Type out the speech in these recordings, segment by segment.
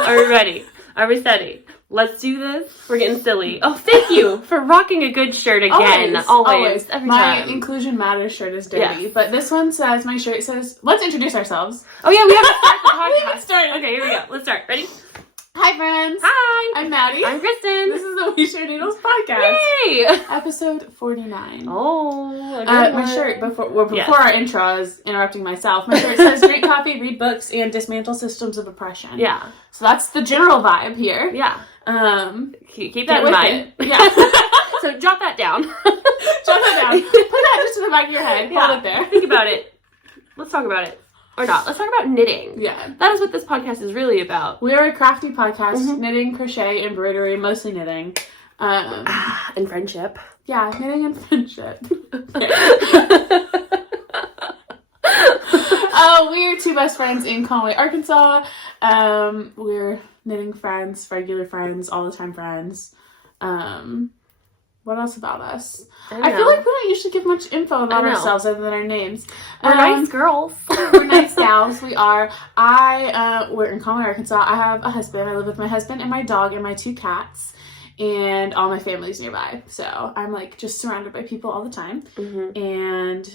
Are we ready? Are we steady? Let's do this. We're getting silly. Oh, thank you for rocking a good shirt again. Always. Every my time. Inclusion Matters shirt is dirty, but this one says, my shirt says, let's introduce ourselves. Oh yeah, we have to start the podcast. Started. Okay, here we go. Let's start. Ready? Hi, friends. Hi. I'm Maddie. I'm Kristen. This is the We Share Needles podcast. Yay! Episode 49. Oh, my shirt, before our intro, I was interrupting myself. My shirt says, drink coffee, read books, and dismantle systems of oppression. Yeah. So that's the general vibe here. Yeah. Keep that in mind. Yeah. So jot that down. Jot that down. Put that just in the back of your head. Yeah. Hold it there. Think about it. Let's talk about it. Or not. Let's talk about knitting. Yeah. That is what this podcast is really about. We are a crafty podcast, knitting, crochet, embroidery, mostly knitting. And friendship. Yeah, knitting and friendship. We're two best friends in Conway, Arkansas. We're knitting friends, regular friends, all the time friends. What else about us? I feel like we don't usually give much info about ourselves other than our names. We're nice girls. We're nice gals. We are. We're in Conway, Arkansas. I have a husband. I live with my husband and my dog and my 2 cats. And all my family's nearby. So I'm like just surrounded by people all the time. And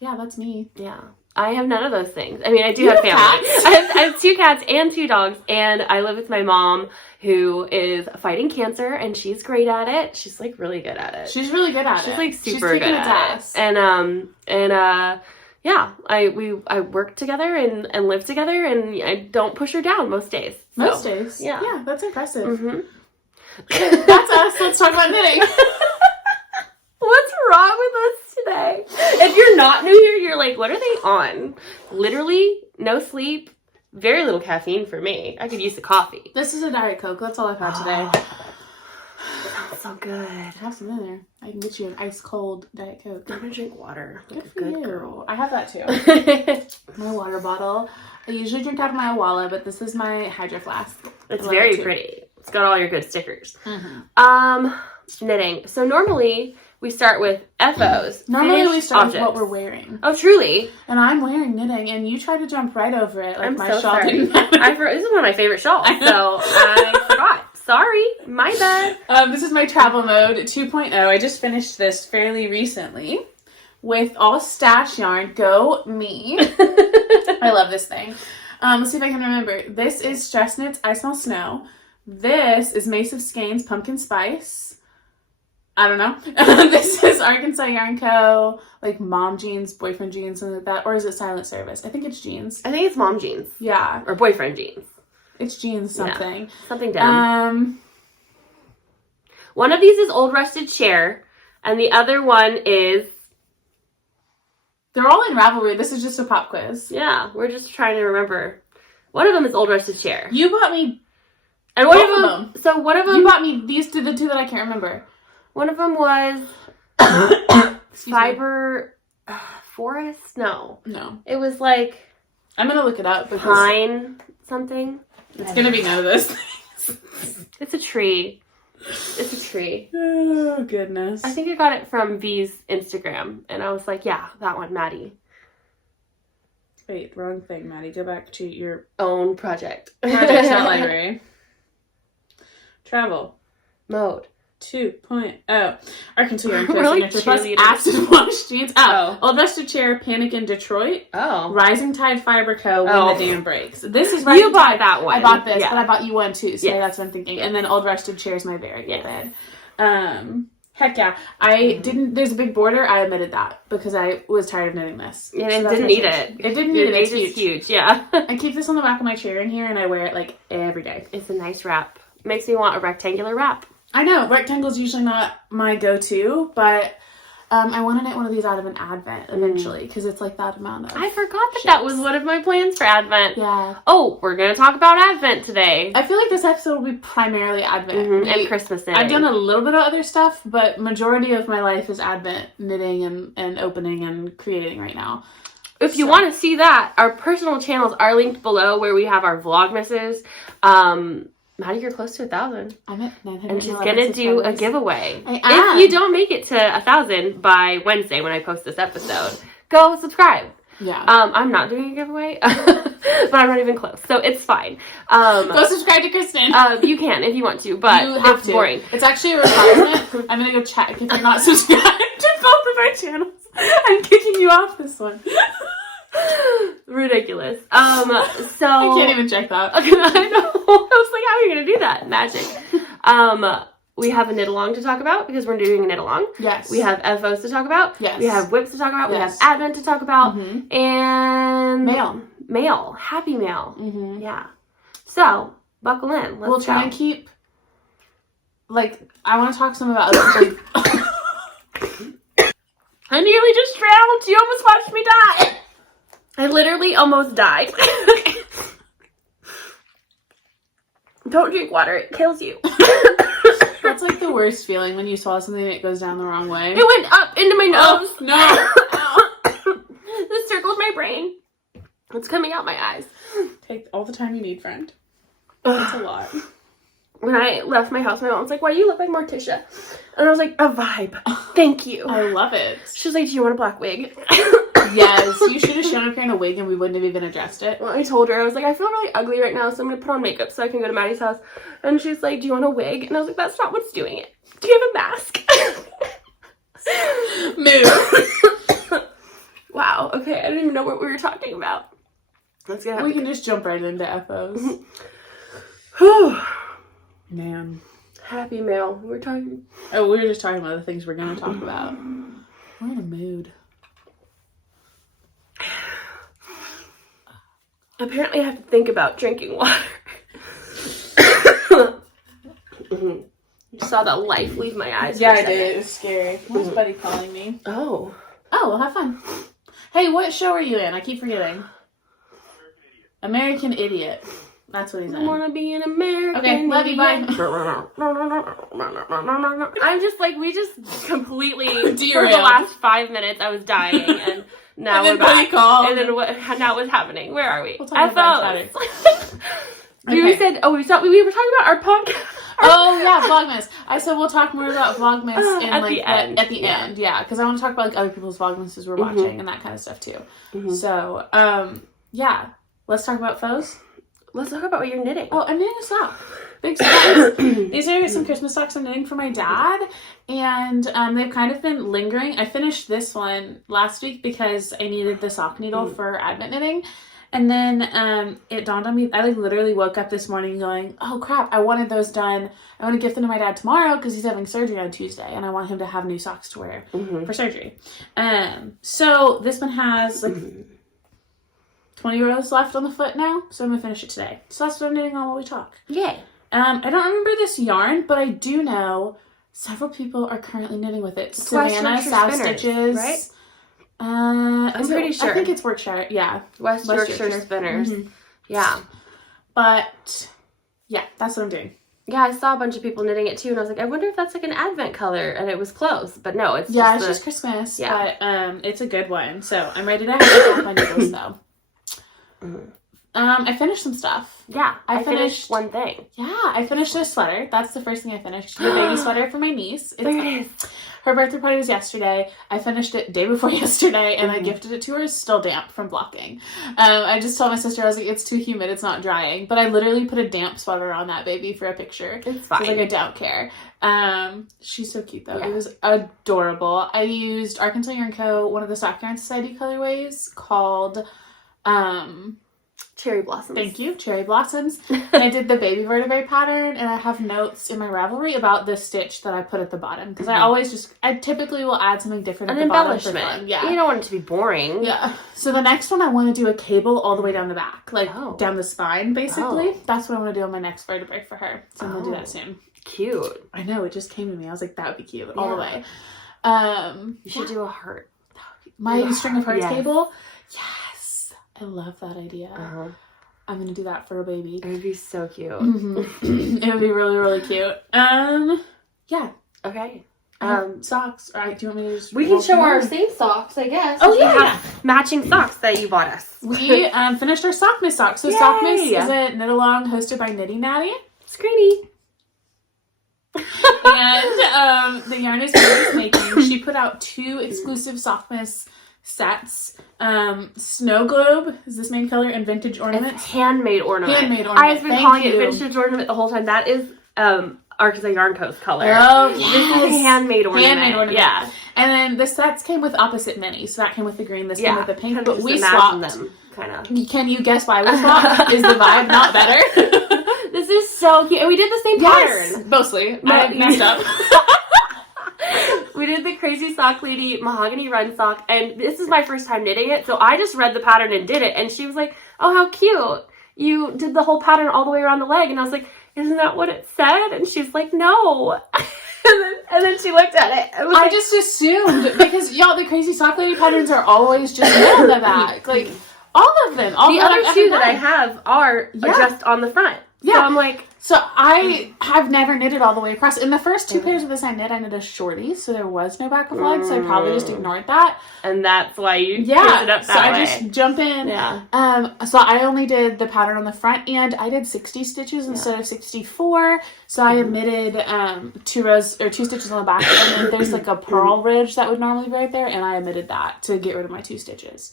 yeah, that's me. Yeah. I have none of those things. I mean, I do have family. I have 2 cats and 2 dogs, and I live with my mom, who is fighting cancer, and she's great at it. She's like really good at it. She's really good at it. She's like super good at it. And yeah, I work together and live together, and I don't push her down most days. So, most days. Yeah, that's impressive. That's us. Let's talk about knitting. What's wrong with us today? If you're not new here, you're like, what are they on? Literally, no sleep, very little caffeine for me. I could use the coffee. This is a Diet Coke. That's all I've had today. So good. Have some in there. I can get you an ice cold Diet Coke. I'm gonna drink water. Like Good a good for you. girl. I have that too. My water bottle. I usually drink out of my Awala, but this is my Hydro Flask. It's very pretty. It's got all your good stickers. Knitting. So normally we start with FOs. Normally we start with what we're wearing. Oh, truly? And I'm wearing knitting, and you try to jump right over it. Like I'm my so shawl sorry. didn't matter. This is one of my favorite shawls, so I forgot. Sorry, my bad. This is my travel mode 2.0. I just finished this fairly recently with all stash yarn. Go me. I love this thing. Let's see if I can remember. This is Stress Knits I Smell Snow. This is Mace of Skeins Pumpkin Spice. I don't know. This is Arkansas Yarn Co. Like mom jeans, boyfriend jeans, something like that. Or is it Silent Service? I think it's jeans. I think it's mom jeans. Yeah. Or boyfriend jeans. It's jeans something. Yeah. Something dumb. One of these is Old Rusted Chair, and the other one is... They're all in Ravelry. This is just a pop quiz. Yeah, we're just trying to remember. One of them is Old Rusted Chair. You bought me and one of them. So one of them... You bought me the 2 that I can't remember. One of them was Fiber Forest? No. It was like... I'm going to look it up. Because Pine something. It's going to be none of those things. It's a tree. It's a tree. Oh, goodness. I think I got it from V's Instagram, and I was like, yeah, that one, Maddie. Wait, wrong thing, Maddie. Go back to your own project. Project's not library. Travel. Mode. 2.0. Arkansas Yarn Co. Really Signature Plus Acid Wash Jeans. Old Rusted Chair, Panic in Detroit. Rising Tide Fiber Co. When the Dam Breaks. This is You bought that one. I bought this, but I bought you one too, so that's what I'm thinking. And then Old Rusted Chair is my very good. Heck yeah. There's a big border. I omitted that because I was tired of knitting this. Yeah, it didn't need it. It didn't need it. It's huge. Yeah. I keep this on the back of my chair in here, and I wear it like every day. It's a nice wrap. Makes me want a rectangular wrap. I know, rectangle's usually not my go-to, but I want to knit one of these out of an Advent eventually, because it's like that amount of I forgot that was one of my plans for Advent. Yeah. Oh, we're going to talk about Advent today. I feel like this episode will be primarily Advent. And Christmas knitting. I've done a little bit of other stuff, but majority of my life is Advent knitting and opening and creating right now. If you want to see that, our personal channels are linked below where we have our Vlogmases. Maddie, you're close to 1,000. I'm at 900. And she's going to do a giveaway. I am. If you don't make it to 1,000 by Wednesday when I post this episode, go subscribe. Yeah. I'm not doing a giveaway, but I'm not even close, so it's fine. Go subscribe to Christen. You can if you want to, but you have it's to. boring. It's actually a requirement. I'm gonna go check if you're not subscribed to both of our channels. I'm kicking you off this one. Ridiculous. So I can't even check that. I know. I was like, how are you gonna do that? Magic. We have a knit along to talk about because we're doing a knit along. Yes. We have FOs to talk about. Yes. We have whips to talk about. Yes. We have advent to talk about. Mm-hmm. And mail. Happy mail. Mm-hmm. Yeah. So buckle in. We'll try and keep. Like, I want to talk some about other things. I nearly just drowned. You almost watched me die. I literally almost died. Don't drink water. It kills you. That's like the worst feeling when you swallow something and it goes down the wrong way. It went up into my nose. No. This circled my brain. It's coming out my eyes. Take all the time you need, friend. That's a lot. When I left my house, my mom was like, why do you look like Morticia? And I was like, a vibe. Thank you. I love it. She was like, do you want a black wig? Yes, you should have shown up here in a wig and we wouldn't have even addressed it. Well, I told her, I was like, I feel really ugly right now, so I'm going to put on makeup so I can go to Maddie's house. And she's like, do you want a wig? And I was like, that's not what's doing it. Do you have a mask? Move. Wow, okay, I didn't even know what we were talking about. Let's get We can just jump right into FOs. Whew. Man. Happy mail. We're talking. Oh, we were just talking about the things we're going to talk about. We're in a mood. Apparently I have to think about drinking water. You saw that life leave my eyes. Yeah, I did. It was scary. What's Buddy calling me? Oh. Oh, well, have fun. Hey, what show are you in? I keep forgetting. American Idiot. That's what he's I in. want to be an American. Okay, love you, bye. I'm just like, we just completely, for the Derailed. last 5 minutes, I was dying, and now And then we're back. Buddy called. And then now what's happening? Where are we? We'll talk about FOs. We Okay. said, we were talking about our podcast. Oh yeah, Vlogmas. I said we'll talk more about Vlogmas in At like the end. at the end, yeah, because I want to talk about like other people's Vlogmases we're watching and that kind of stuff too. So, yeah, let's talk about FOs. Let's talk about what you're knitting. Oh, I'm knitting a sock. Big surprise. These are some Christmas socks I'm knitting for my dad, and they've kind of been lingering. I finished this one last week because I needed the sock needle for advent knitting. And then it dawned on me, I like literally woke up this morning going, oh crap, I wanted those done. I want to gift them to my dad tomorrow because he's having surgery on Tuesday and I want him to have new socks to wear for surgery. So this one has like 20 rows left on the foot now, so I'm going to finish it today. So that's what I'm knitting on while we talk. Yay. I don't remember this yarn, but I do know several people are currently knitting with it. Savannah, South Stitches. Right? I'm pretty sure. I think it's Workshire, yeah. West Yorkshire Spinners. Yeah. But, yeah, that's what I'm doing. Yeah, I saw a bunch of people knitting it too, and I was like, I wonder if that's like an advent color, and it was close. But no, it's Yeah, just it's just Christmas, Yeah. but it's a good one. So I'm ready to have my needles, though. I finished some stuff. Yeah, I finished finished one thing. Yeah, I finished a sweater. That's the first thing I finished. The baby sweater for my niece. There it is. Her birthday party was yesterday. I finished it day before yesterday, and I gifted it to her. It's still damp from blocking. I just told my sister, I was like, it's too humid. It's not drying. But I literally put a damp sweater on that baby for a picture. It's fine. I was like, I don't care. She's so cute, though. Yeah. It was adorable. I used Arkansas Yarn Co., one of the Stock Yarn Society colorways called... Cherry blossoms. Thank you, Cherry Blossoms. And I did the baby vertebrae pattern, and I have notes in my Ravelry about the stitch that I put at the bottom. Because I typically will add something different An at the bottom for embellishment. fun. Yeah. You don't want it to be boring. Yeah. So the next one, I want to do a cable all the way down the back. Like, down the spine, basically. Oh. That's what I want to do on my next vertebrae for her. So I'm going to do that soon. Cute. I know, it just came to me. I was like, that would be cute all the way. You should do a heart. My string of hearts Yes. cable? Yes. I love that idea. I'm going to do that for a baby. It would be so cute. It would be really, really cute. Yeah. Okay. Socks. All right, do you want me to just... We can show our same socks, I guess. Oh, We yeah. have matching socks that you bought us. We finished our Sockmas socks. So Yay. Sockmas is a knit-along hosted by Knitting Maddie. Screeny. And the yarn is Maddie's making. She put out 2 exclusive Sockmas sets. Snow globe is this main color, and vintage ornament. It's handmade ornament. Handmade ornament. I've been calling it vintage ornament the whole time. That is Arkansas Yarn Co's color. Oh, yes. This is handmade ornament. Handmade ornament. Yeah. And then the sets came with opposite minis. So that came with the green, this came with the pink. But we swapped swapped them, kind of. Can you guess why we swapped? Is the vibe not better? This is so cute. And we did the same pattern. Mostly. I messed up. We did the Crazy Sock Lady Mahogany Run Sock, and this is my first time knitting it, so I just read the pattern and did it, and she was like, oh, how cute. You did the whole pattern all the way around the leg, and I was like, isn't that what it said? And she's like, no. and then she looked at it. I just assumed, because, y'all, the Crazy Sock Lady patterns are always just on the back. Like, all of them. All the other two that I have are just on the front. Yeah. So I'm like... So I have never knitted all the way across. In the first 2 pairs of this I knitted a shorty, so there was no back of leg, so I probably just ignored that. And that's why you picked it up that way. I just jump in. Yeah. So I only did the pattern on the front, and I did 60 stitches instead of 64. So I omitted 2 stitches on the back, and then there's like a purl ridge that would normally be right there, and I omitted that to get rid of my 2 stitches.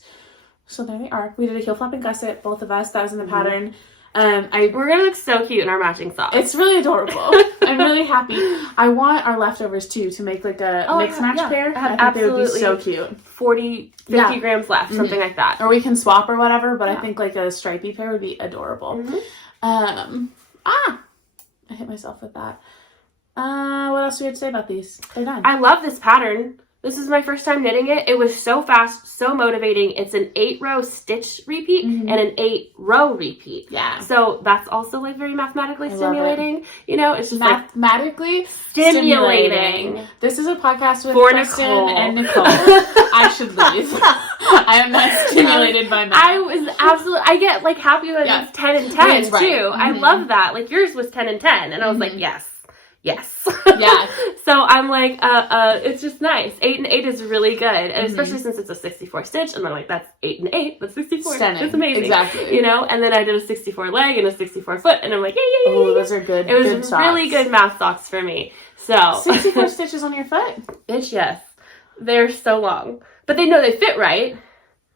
So there they are. We did a heel flap and gusset, both of us. That was in the pattern. We're gonna look so cute in our matching socks. It's really adorable. I'm really happy. I want our leftovers too to make like a mix match pair. I think they would be so cute. 50 grams left, something like that. Or we can swap or whatever, but I think like a stripy pair would be adorable. I hit myself with that. What else do we have to say about these? They're done. I love this pattern. This is my first time knitting it. It was so fast, so motivating. It's an 8-row stitch repeat and an 8-row repeat. Yeah. So that's also like very mathematically stimulating. You know, it's just mathematically stimulating. This is a podcast with Christen Nicole. and Nicole. I should leave. I am not stimulated by math. I was absolutely, I get like happy when it's 10 and 10 too. I love that. Like yours was 10 and 10 and I was like, yes. Yeah. So I'm like, it's just nice. 8 and 8 is really good. And especially since it's a 64 stitch. And then like, that's 8 and 8. That's 64. Stunning. It's amazing. Exactly. You know? And then I did a 64 leg and a 64 foot. And I'm like, yay. Oh, those are good. It was good socks. really good math socks for me. So 64 stitches on your foot. Bitch, yes. They're so long. But they know they fit right.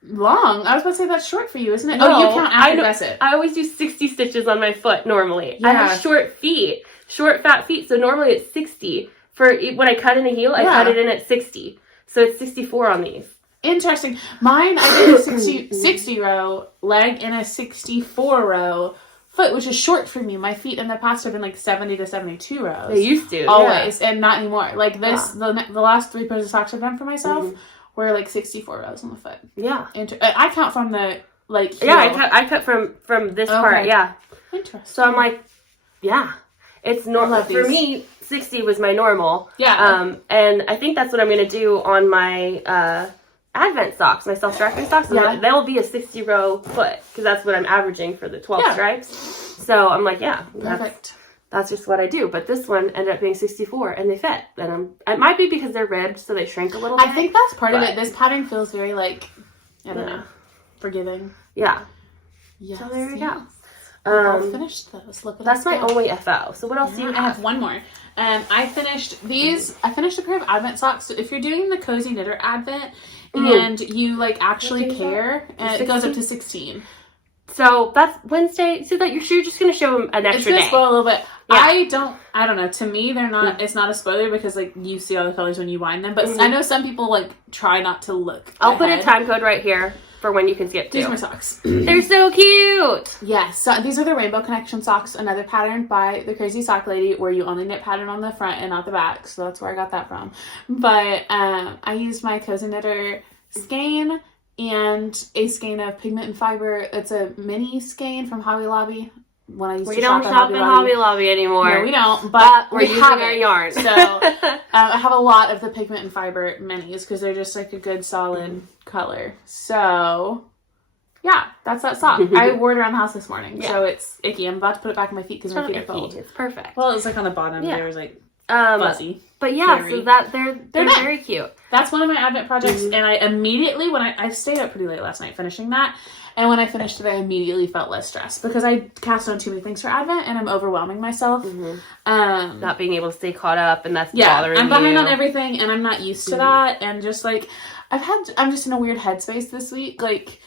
Long? I was about to say that's short for you, isn't it? No, you count after gusset. I always do 60 stitches on my foot normally. Yeah. I have short feet. Short, fat feet, so normally it's 60. For when I cut in a heel, I cut it in at 60. So it's 64 on these. Interesting. Mine, I did a 60 row leg and a 64 row foot, which is short for me. My feet in the past have been like 70 to 72 rows. They used to. Always, and not anymore. Like this, the last 3 pairs of socks I've done for myself were like 64 rows on the foot. Yeah. I count from the, like, heel. Yeah, I cut from this part, yeah. Interesting. So I'm like, yeah. It's normal. For me, 60 was my normal. Yeah. And I think that's what I'm going to do on my Advent socks, my self-strapping socks. Yeah. They'll be a 60 row foot because that's what I'm averaging for the 12 stripes. So I'm like, perfect. That's just what I do. But this one ended up being 64 and they fit. And it might be because they're ribbed, so they shrink a little bit. I think that's part of it. This pattern feels very like, I don't know, forgiving. Yeah. Yes. So there we go. Finished those. Look at that's my only FO. So what else do you have? I have one more. I finished these. I finished a pair of Advent socks. So if you're doing the Cozy Knitter Advent and you like actually care, it goes up to 16. So that's Wednesday. So that you're just gonna show them an extra day. It's gonna spoil a little bit. Yeah. I don't know. To me, they're not. It's not a spoiler because like you see all the colors when you wind them. But I know some people like try not to look. I'll put a time code right here for when you can skip to. These are my socks. They're so cute. Yes. So these are the Rainbow Connection socks. Another pattern by the Crazy Sock Lady where you only knit pattern on the front and not the back. So that's where I got that from. But I used my Cozy Knitter skein and a skein of pigment and fiber. It's a mini skein from Hobby Lobby. When I used to don't shop at Hobby Lobby anymore. No, we don't. But we're using our yarn. So I have a lot of the pigment and fiber minis because they're just like a good solid color. So yeah, that's that sock. I wore it around the house this morning, so it's icky. I'm about to put it back on my feet because my feet are cold. It's perfect. Well, it's like on the bottom. There was like fuzzy. But yeah, Very. so that they're very cute. That's one of my Advent projects, and I immediately, when I stayed up pretty late last night finishing that, and when I finished it, I immediately felt less stressed because I cast on too many things for Advent, and I'm overwhelming myself. Not being able to stay caught up, and that's bothering you. I'm behind on everything, and I'm not used to that, and just like, I'm just in a weird headspace this week, like,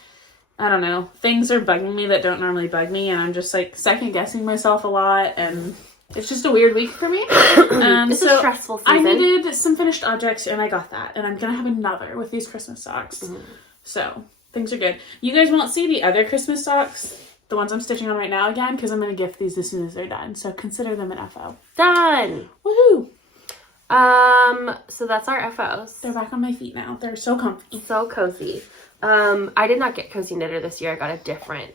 I don't know, things are bugging me that don't normally bug me, and I'm just like second guessing myself a lot, and it's just a weird week for me. It's a stressful season. I needed some finished objects, and I got that. And I'm going to have another with these Christmas socks. So, things are good. You guys won't see the other Christmas socks, the ones I'm stitching on right now again, because I'm going to gift these as soon as they're done. So, consider them an FO. Done! Woohoo! So that's our FOs. They're back on my feet now. They're so comfy. So cozy. I did not get Cozy Knitter this year. I got a different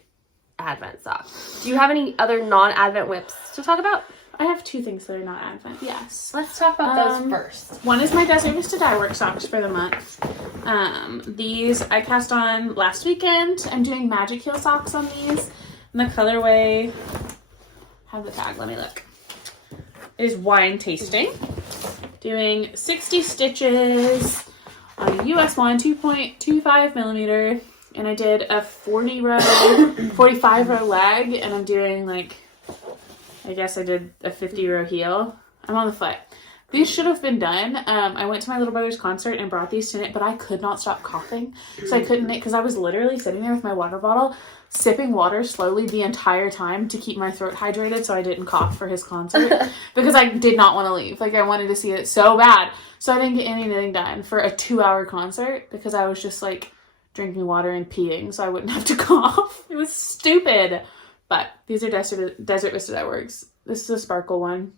Advent sock. Do you have any other non-Advent whips to talk about? I have two things that are not Advent, yes. Let's talk about those first. One is my Desert Vista Dye Work socks for the month. These I cast on last weekend. I'm doing Magic Heel socks on these. And the colorway, have the tag, let me look. It is Wine Tasting. Doing 60 stitches on a US 1 2.25 millimeter. And I did a 45 row leg, and I'm doing like, I guess I did a 50 row heel. I'm on the foot. These should have been done. I went to my little brother's concert and brought these to knit, but I could not stop coughing. So I couldn't knit because I was literally sitting there with my water bottle, sipping water slowly the entire time to keep my throat hydrated so I didn't cough for his concert because I did not want to leave. Like, I wanted to see it so bad. So I didn't get any knitting done for a 2-hour concert because I was just like drinking water and peeing so I wouldn't have to cough. It was stupid. But these are Desert Vista Dye Works. This is a sparkle one.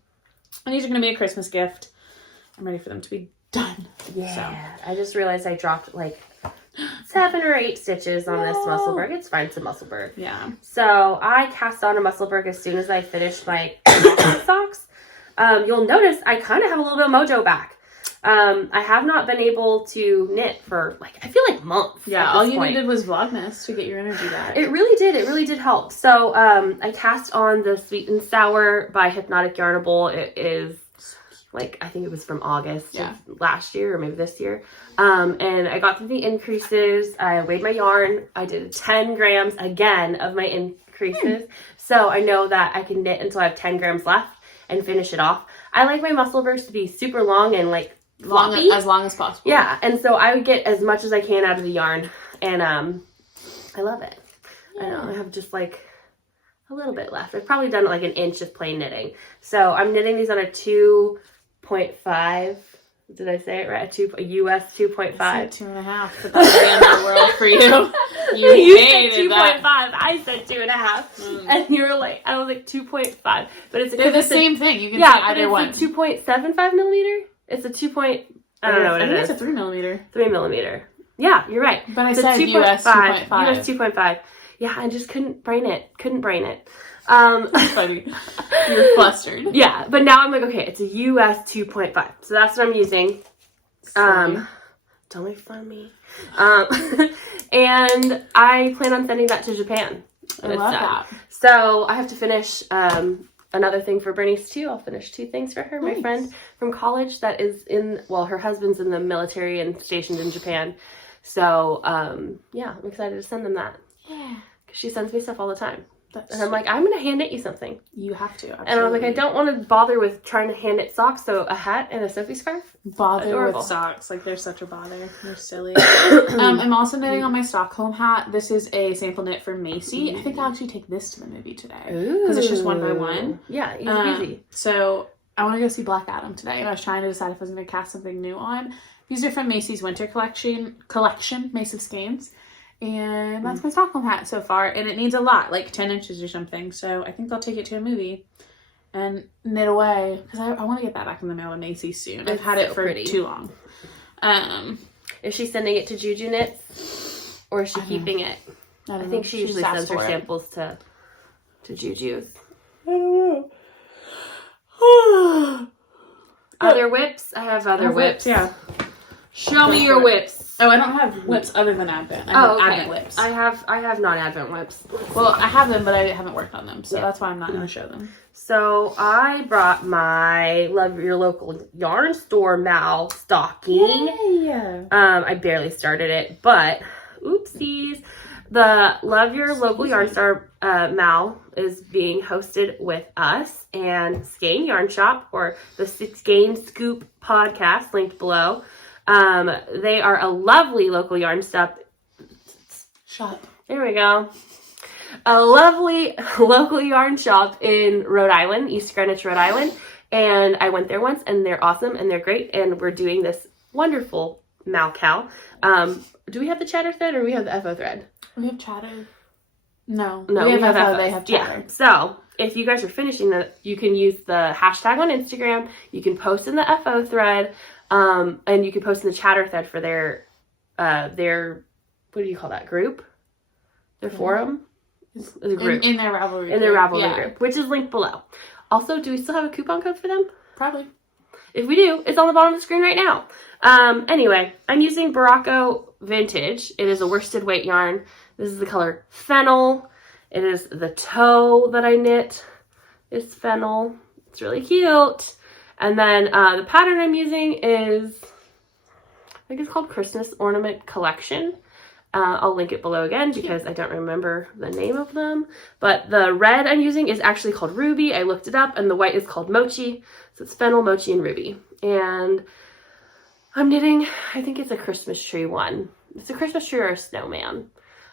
And these are going to be a Christmas gift. I'm ready for them to be done. Yeah. So. I just realized I dropped like 7 or 8 stitches on this Musselburgh. It's fine. It's a Musselburgh. Yeah. So I cast on a Musselburgh as soon as I finished my socks. You'll notice I kind of have a little bit of mojo back. I have not been able to knit for like, I feel like months. Yeah, all you needed was Vlogmas to get your energy back. It really did. It really did help. So I cast on the Sweet and Sour by Hypnotic Yarnable. It is like, I think it was from August of last year or maybe this year. And I got through the increases. I weighed my yarn. I did 10 grams again of my increases. So I know that I can knit until I have 10 grams left and finish it off. I like my Musselburghs to be super long and like floppy. As long as possible. Yeah, and so I would get as much as I can out of the yarn, and I love it. I know, I have just like a little bit left. I've probably done like an inch of plain knitting. So I'm knitting these on a 2.5. Did I say it right? A US 2.5. 2.5, but that's the end of the world for you. You said 2.5. I said 2.5. And you were like, I was like 2.5. But it's they're the same thing. You can say either one. It's a 2.75 millimeter. It's a 2. I don't know what it is. It's a 3 millimeter. 3 millimeter. Yeah, you're right. But I said US 2.5. US 2.5. Yeah, I just couldn't brain it. That's funny. You're flustered. Yeah, but now I'm like, okay, it's a US 2.5. So that's what I'm using. Don't make fun of me. And I plan on sending that to Japan. I love that. So I have to finish another thing for Bernice too. I'll finish 2 things for her. Nice. My friend from college that is her husband's in the military and stationed in Japan. So yeah, I'm excited to send them that. Yeah. Because she sends me stuff all the time. And I'm like, I'm going to hand knit you something. You have to, absolutely. And I was like, I don't want to bother with trying to hand knit socks, so a hat and a Sophie scarf. Bother with socks. Like, they're such a bother. They're silly. I'm also knitting on my Stockholm hat. This is a sample knit for Mace. I think I'll actually take this to the movie today. Because it's just 1 by 1. Yeah, easy. So, I want to go see Black Adam today. And I was trying to decide if I was going to cast something new on. These are from Macy's winter collection, Mace of Skeins. And that's my Stockholm hat so far. And it needs a lot, like 10 inches or something. So I think I'll take it to a movie and knit away. Because I want to get that back in the mail to Macy's soon. I've had it for too long. Is she sending it to Juju Knits? Or is she keeping it? I think she usually sends her samples to Juju's. I don't know. Other whips? I have other whips. Yeah. Show me your whips. Oh, I don't have whips other than Advent. I have Advent whips. I have non-Advent whips. Well, I have them, but I haven't worked on them, so that's why I'm not going to show them. So I brought my Love Your Local Yarn Store Mal stocking. Yay! I barely started it, but oopsies. The Love Your Local Yarn Store Mal is being hosted with us and Skeins Yarn Shop, or the Skeins Scoop podcast, linked below. They are a lovely local yarn shop. There we go. A lovely local yarn shop in Rhode Island, East Greenwich, Rhode Island. And I went there once, and they're awesome, and they're great. And we're doing this wonderful Malcal. Do we have the chatter thread, or do we have the FO thread? We have chatter. No, we have FO. They have chatter. Yeah. So if you guys are finishing that, you can use the hashtag on Instagram. You can post in the FO thread, and you can post in the chatter thread for their what do you call that group? Their forum. The group. In their Ravelry. In their Ravelry group, which is linked below. Also, do we still have a coupon code for them? Probably. If we do, it's on the bottom of the screen right now. Anyway, I'm using Baracco Vintage. It is a worsted weight yarn. This is the color Fennel. It is the toe that I knit. It's Fennel. It's really cute. And then the pattern I'm using is, I think it's called Christmas Ornament Collection. I'll link it below again because I don't remember the name of them. But the red I'm using is actually called Ruby. I looked it up, and the white is called Mochi. So it's Fennel, Mochi, and Ruby. And I'm knitting, I think it's a Christmas tree one. It's a Christmas tree or a snowman.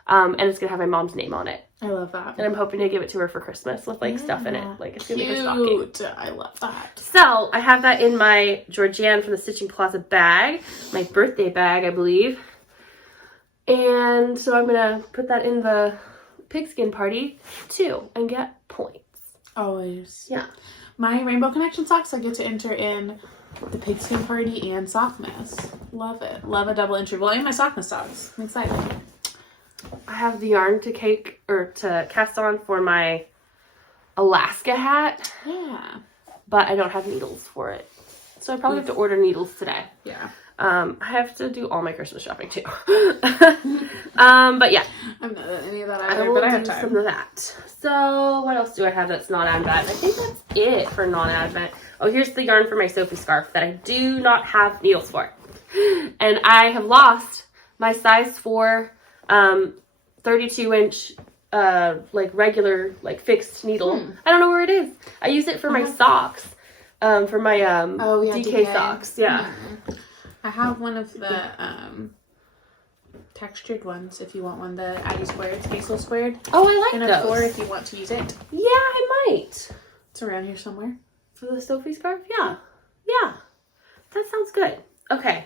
And it's going to have my mom's name on it. I love that. And I'm hoping to give it to her for Christmas with like stuff in it. Like it's going to be her stocking. I love that. So I have that in my Georgianne from the Stitching Closet bag. My birthday bag, I believe. And so I'm going to put that in the pigskin party too and get points. Always. Yeah. My Rainbow Connection socks, I get to enter in the pigskin party and Sockmas. Love it. Love a double entry. Well, and my Sockmas socks. I'm excited. I have the yarn to cast on for my Alaska hat. Yeah. But I don't have needles for it. So I probably have to order needles today. Yeah. I have to do all my Christmas shopping too. But yeah. I've not done any of that either, but I have time. Some of that. So what else do I have that's non-Advent? I think that's it for non-Advent. Oh, here's the yarn for my Sophie scarf that I do not have needles for. And I have lost my size 4 32-inch like regular like fixed needle. I don't know where it is. I use it for my socks. For my DK socks. Yeah. I have one of the textured ones if you want one. The ID squared, Ysolda squared. Oh, I like those. And a 4 if you want to use it. Yeah, I might. It's around here somewhere. For the Sophie scarf? Yeah. Yeah. That sounds good. Okay.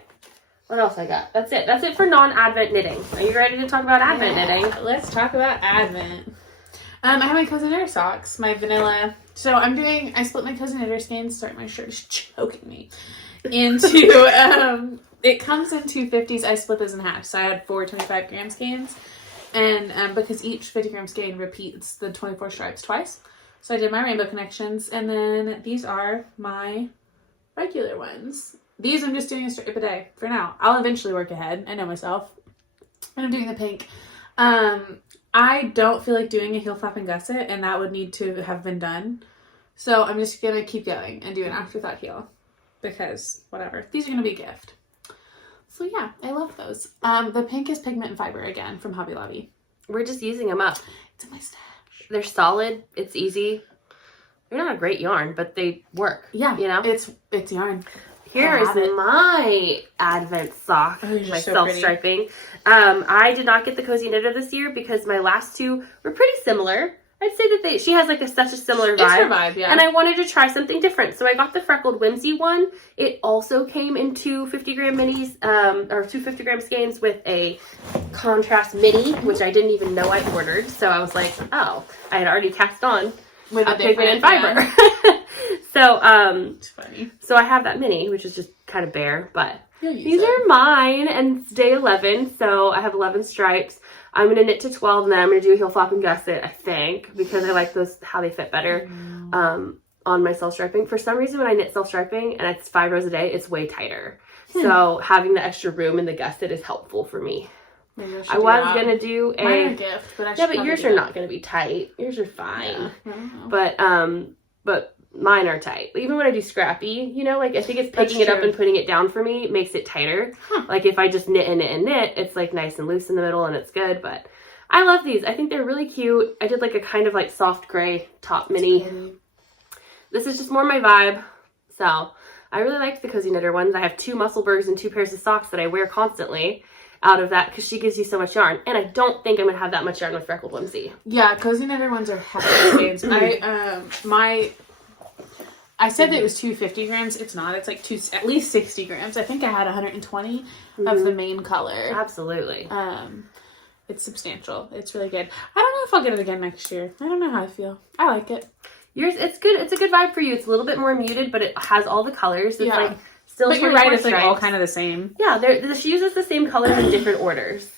What else I got? That's it. That's it for non-Advent knitting. Are you ready to talk about Advent knitting? Let's talk about Advent. I have my Cousin Knitter socks, my vanilla. So I split my Cousin Knitter Skeins. Sorry, my shirt is choking me. Into, it comes in 250s. I split this in half. So I had 4 25-gram skeins. And because each 50-gram skein repeats the 24 stripes twice. So I did my Rainbow Connections. And then these are my regular ones. These I'm just doing a stripe a day for now. I'll eventually work ahead. I know myself. And I'm doing the pink. I don't feel like doing a heel flap and gusset, and that would need to have been done. So I'm just going to keep going and do an afterthought heel. Because, whatever. These are going to be a gift. So yeah, I love those. The pink is Pigment and Fiber again from Hobby Lobby. We're just using them up. It's in my stash. They're solid. It's easy. They're not a great yarn, but they work. Yeah. You know? It's yarn. Here is my Advent sock, my self-striping. I did not get the Cozy Knitter this year because my last 2 were pretty similar. I'd say that she has like such a similar vibe. It's her vibe, yeah. And I wanted to try something different. So I got the Freckled Whimsy one. It also came in 2 50-gram minis, or 2 50-gram skeins with a contrast mini, which I didn't even know I ordered. So I was like, oh, I had already cast on with a Pigment and Fiber. So, it's funny. So I have that mini, which is just kind of bare, but these are are mine, and it's day 11, so I have 11 stripes. I'm going to knit to 12, and then I'm going to do a heel flap and gusset, I think, because I like those, how they fit better on my self-striping. For some reason, when I knit self-striping, and it's 5 rows a day, it's way tighter. So having the extra room in the gusset is helpful for me. I was going to do a... Mine are gift, but I should but yours are not going to be tight. Yours are fine. But mine are tight. Even when I do scrappy, you know, like I think it's picking it up and putting it down for me makes it tighter. Like if I just knit and knit and knit, it's like nice and loose in the middle and it's good. But I love these. I think they're really cute. I did like a kind of like soft gray top mini. This is just more my vibe. So I really liked the Cozy Knitter ones. I have 2 Musselburghs and 2 pairs of socks that I wear constantly out of that because she gives you so much yarn. And I don't think I'm going to have that much yarn with Freckled Whimsy. Yeah, Cozy Knitter ones are heavy. I said that it was 250 grams. It's not. It's like at least 60 grams. I think I had 120 of the main color. Absolutely. It's substantial. It's really good. I don't know if I'll get it again next year. I don't know how I feel. I like it. Yours, it's good. It's a good vibe for you. It's a little bit more muted, but it has all the colors. It's like still. But you're right. It's like all kind of the same. Yeah, she uses the same colors in different orders.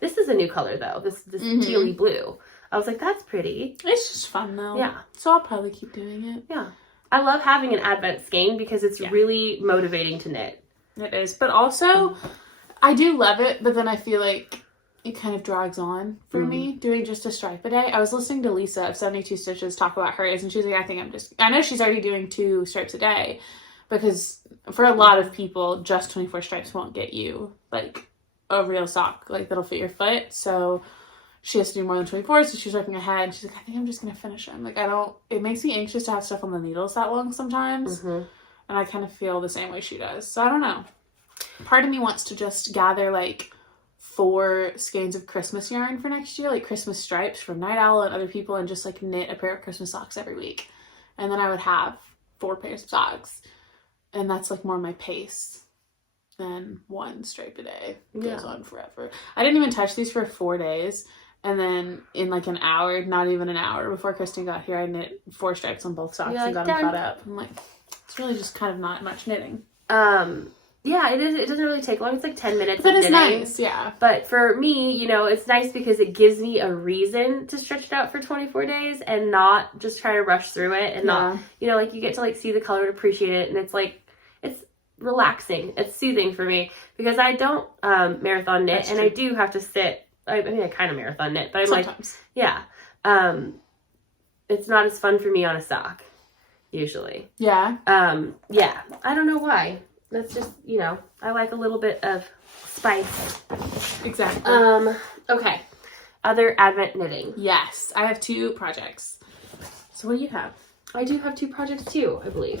This is a new color though. This tealy blue. I was like, that's pretty. It's just fun though. Yeah. So I'll probably keep doing it. Yeah. I love having an Advent skein because it's really motivating to knit. It is, but also I do love it. But then I feel like it kind of drags on for me doing just a stripe a day. I was listening to Lisa of 72 Stitches talk about hers, and she was like, I know she's already doing 2 stripes a day, because for a lot of people, just 24 stripes won't get you like a real sock like that'll fit your foot. So she has to do more than 24, so she's working ahead. And she's like, I think I'm just gonna finish them. Like it makes me anxious to have stuff on the needles that long sometimes, and I kind of feel the same way she does. So I don't know. Part of me wants to just gather like 4 skeins of Christmas yarn for next year, like Christmas stripes from Night Owl and other people, and just like knit a pair of Christmas socks every week. And then I would have 4 pairs of socks. And that's like more my pace than 1 stripe a day. It goes on forever. I didn't even touch these for 4 days. And then in like an hour, not even an hour before Christen got here, I knit 4 stripes on both socks and got them caught up. I'm like, it's really just kind of not much knitting. Yeah, it is. It doesn't really take long. It's like 10 minutes. But it's nice, yeah. But for me, you know, it's nice because it gives me a reason to stretch it out for 24 days and not just try to rush through it and not, you know, like you get to like see the color and appreciate it. And it's like, it's relaxing. It's soothing for me because I don't marathon knit and I do have to sit. I mean, I kind of marathon knit, but I'm sometimes. It's not as fun for me on a sock usually. Yeah. Yeah. I don't know why. That's just, you know, I like a little bit of spice. Exactly. Okay. Other Advent knitting. Yes. I have 2 projects. So what do you have? I do have 2 projects too, I believe.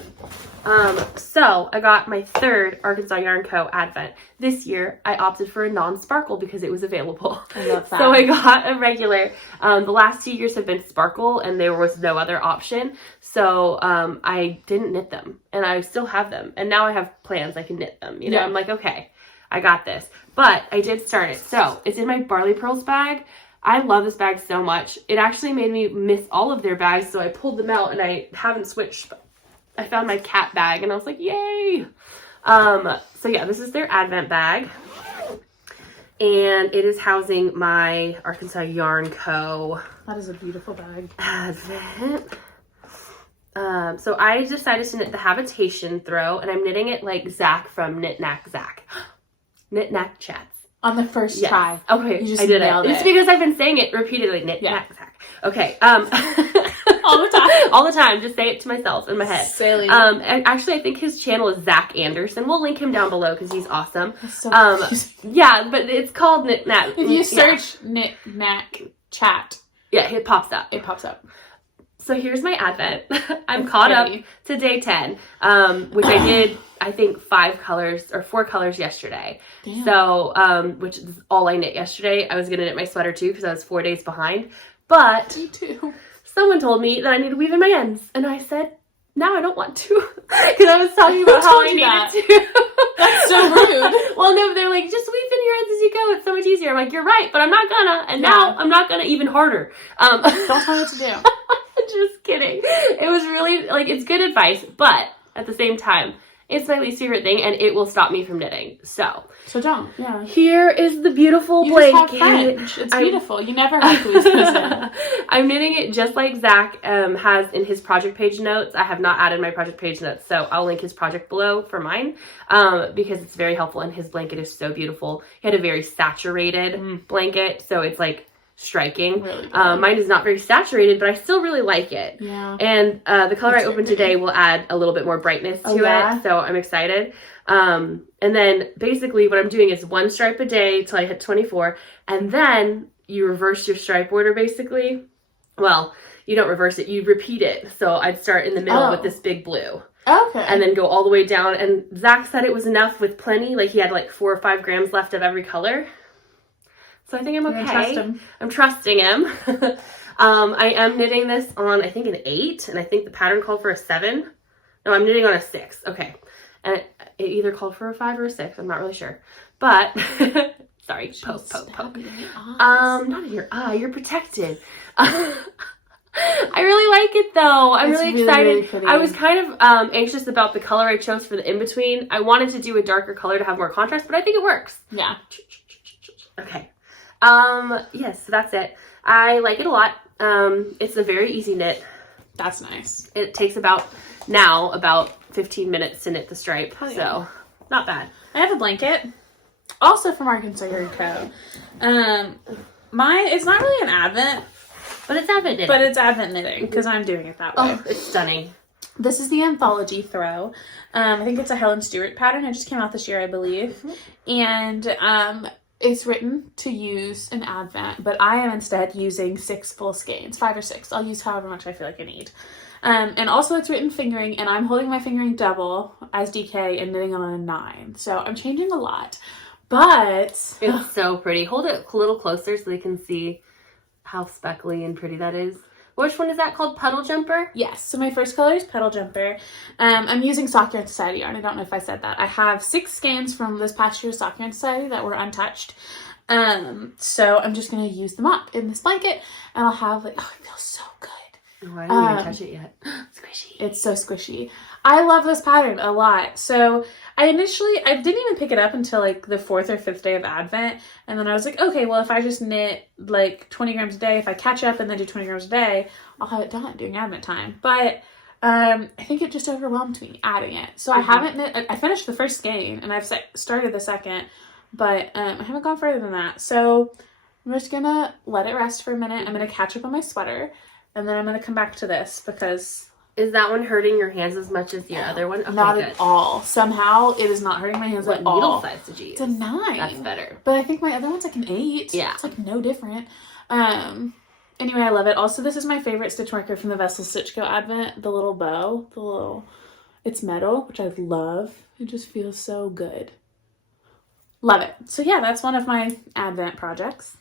So I got my 3rd Arkansas Yarn Co. Advent. This year, I opted for a non-sparkle because it was available. I love that. So I got a regular. The last 2 years have been sparkle and there was no other option. So I didn't knit them and I still have them. And now I have plans I can knit them. You know, I'm like, okay, I got this. But I did start it. So it's in my Barley Pearls bag. I love this bag so much. It actually made me miss all of their bags, so I pulled them out and I haven't switched. I found my cat bag and I was like, yay! So yeah, this is their Advent bag. And it is housing my Arkansas Yarn Co. That is a beautiful bag. Advent. So I decided to knit the Habitation throw, and I'm knitting it like Zach from Knit Knack Zach. Knit Knack Chats. On the first try. Okay, I did it. It's because I've been saying it repeatedly. Knit, knack, attack. Okay. All the time. All the time. Just say it to myself in my head. Silly. And actually, I think his channel is Zach Anderson. We'll link him down below because he's awesome. That's so confusing. Yeah, but it's called Knit Knack. If you search Knit Knack Chat. Yeah, it pops up. It pops up. So here's my Advent. I'm caught up to day 10, which I did, I think, 5 colors or 4 colors yesterday. Damn. So, which is all I knit yesterday. I was going to knit my sweater too because I was 4 days behind. But me too. Someone told me that I need to weave in my ends. And I said, now I don't want to. Because I was talking about how I needed to. That's so rude. Well, no, they're like, just weave in your ends as you go. It's so much easier. I'm like, you're right, but I'm not gonna. And now I'm not gonna, even harder. Don't tell me what to do. Just kidding. It was really, like, it's good advice, but at the same time, It's my least favorite thing, and it will stop me from knitting. So don't. Yeah. Here is the beautiful you blanket. Just have French. It's beautiful. You never have to lose this. I'm knitting it just like Zach has in his project page notes. I have not added my project page notes, so I'll link his project below for mine because it's very helpful, and his blanket is so beautiful. He had a very saturated blanket, so it's like striking. Really mine is not very saturated, but I still really like it. Yeah. And the color I opened today will add a little bit more brightness to it, so I'm excited. And then basically what I'm doing is 1 stripe a day till I hit 24, and then you reverse your stripe order basically. Well, you don't reverse it, you repeat it. So I'd start in the middle with this big blue. Okay. And then go all the way down. And Zach said it was enough with plenty. Like he had like 4 or 5 grams left of every color. So I think I'm okay. Trust him. I'm trusting him. I am knitting this on, I think, an 8. And I think the pattern called for a 7. No, I'm knitting on a 6. Okay. And it either called for a 5 or a 6. I'm not really sure. But, sorry, poke. Not in your eye. You're protected. I really like it though. I'm really excited. Really I was kind of anxious about the color I chose for the in-between. I wanted to do a darker color to have more contrast, but I think it works. Yeah. Okay. Yes, so that's it. I like it a lot. It's a very easy knit. That's nice. It takes about 15 minutes to knit the stripe. Oh, yeah. So not bad. I have a blanket. Also from Arkansas Yard Co. Mine, it's not really an Advent. But it's Advent knitting. But it's Advent knitting because I'm doing it that way. Oh, it's stunning. This is the Anthology Throw. I think it's a Helen Stewart pattern. It just came out this year, I believe. Mm-hmm. And it's written to use an Advent, but I am instead using 6 full skeins, 5 or 6. I'll use however much I feel like I need. And also it's written fingering, and I'm holding my fingering double as DK and knitting on a 9. So I'm changing a lot. But it's so pretty. Hold it a little closer so they can see how speckly and pretty that is. Which one is that called? Puddle Jumper? Yes. So my first color is Puddle Jumper. I'm using Sock Yarn Society yarn. I don't know if I said that. I have 6 skeins from this past year's Sock Yarn Society that were untouched. So I'm just going to use them up in this blanket, and I'll have like, oh, it feels so good. Oh, I didn't even touch it yet. Squishy. It's so squishy. I love this pattern a lot. So I didn't even pick it up until like the 4th or 5th day of Advent. And then I was like, okay, well, if I just knit like 20 grams a day, if I catch up and then do 20 grams a day, I'll have it done during Advent time. But I think it just overwhelmed me adding it. So I haven't knit, I finished the first skein and I've started the second, but I haven't gone further than that. So I'm just going to let it rest for a minute. I'm going to catch up on my sweater, and then I'm going to come back to this because... Is that one hurting your hands as much as your other one? Okay, not at all. Somehow it is not hurting my hands at all. What needle size did you use? It's a 9. That's better. But I think my other one's like an 8. Yeah. It's like no different. Anyway, I love it. Also, this is my favorite stitch marker from the Vessel Stitch Co Advent. The little bow. It's metal, which I love. It just feels so good. Love it. So yeah, that's one of my Advent projects.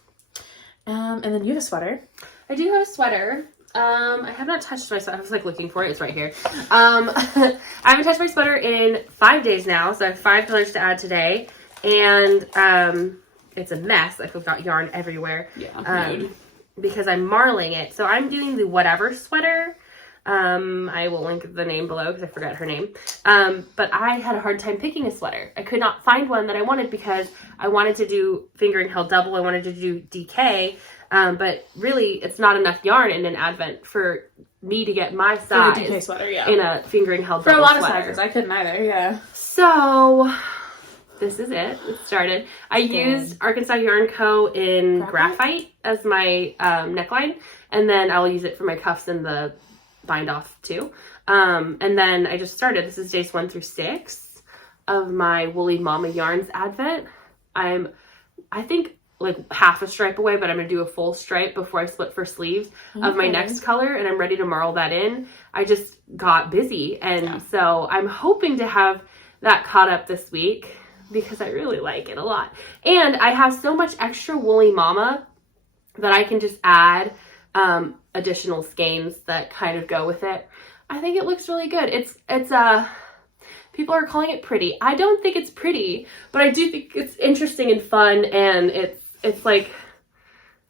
And then you have a sweater. I do have a sweater. I have not touched my sweater. I was like looking for it. It's right here. I haven't touched my sweater in 5 days now. So I have 5 colors to add today. And it's a mess. I've got yarn everywhere. Yeah. Because I'm marling it. So I'm doing the Whatever sweater. I will link the name below because I forgot her name. But I had a hard time picking a sweater. I could not find one that I wanted because I wanted to do fingering held double. I wanted to do DK. But really, it's not enough yarn in an Advent for me to get my size for the DK sweater, yeah. In a fingering held for double a lot sweater. Of sizes. I couldn't either, yeah. So this is it. It started. I used Arkansas Yarn Co. in Graphite as my neckline, and then I'll use it for my cuffs and the bind off too. And then I just started. This is days 1 through 6 of my Woolly Mama Yarns Advent. I think like half a stripe away, but I'm gonna do a full stripe before I split for sleeves of my next color, and I'm ready to marl that in. I just got busy, and so I'm hoping to have that caught up this week because I really like it a lot. And I have so much extra Woolly Mama that I can just add additional skeins that kind of go with it. I think it looks really good. It's people are calling it pretty. I don't think it's pretty, but I do think it's interesting and fun, and it's like,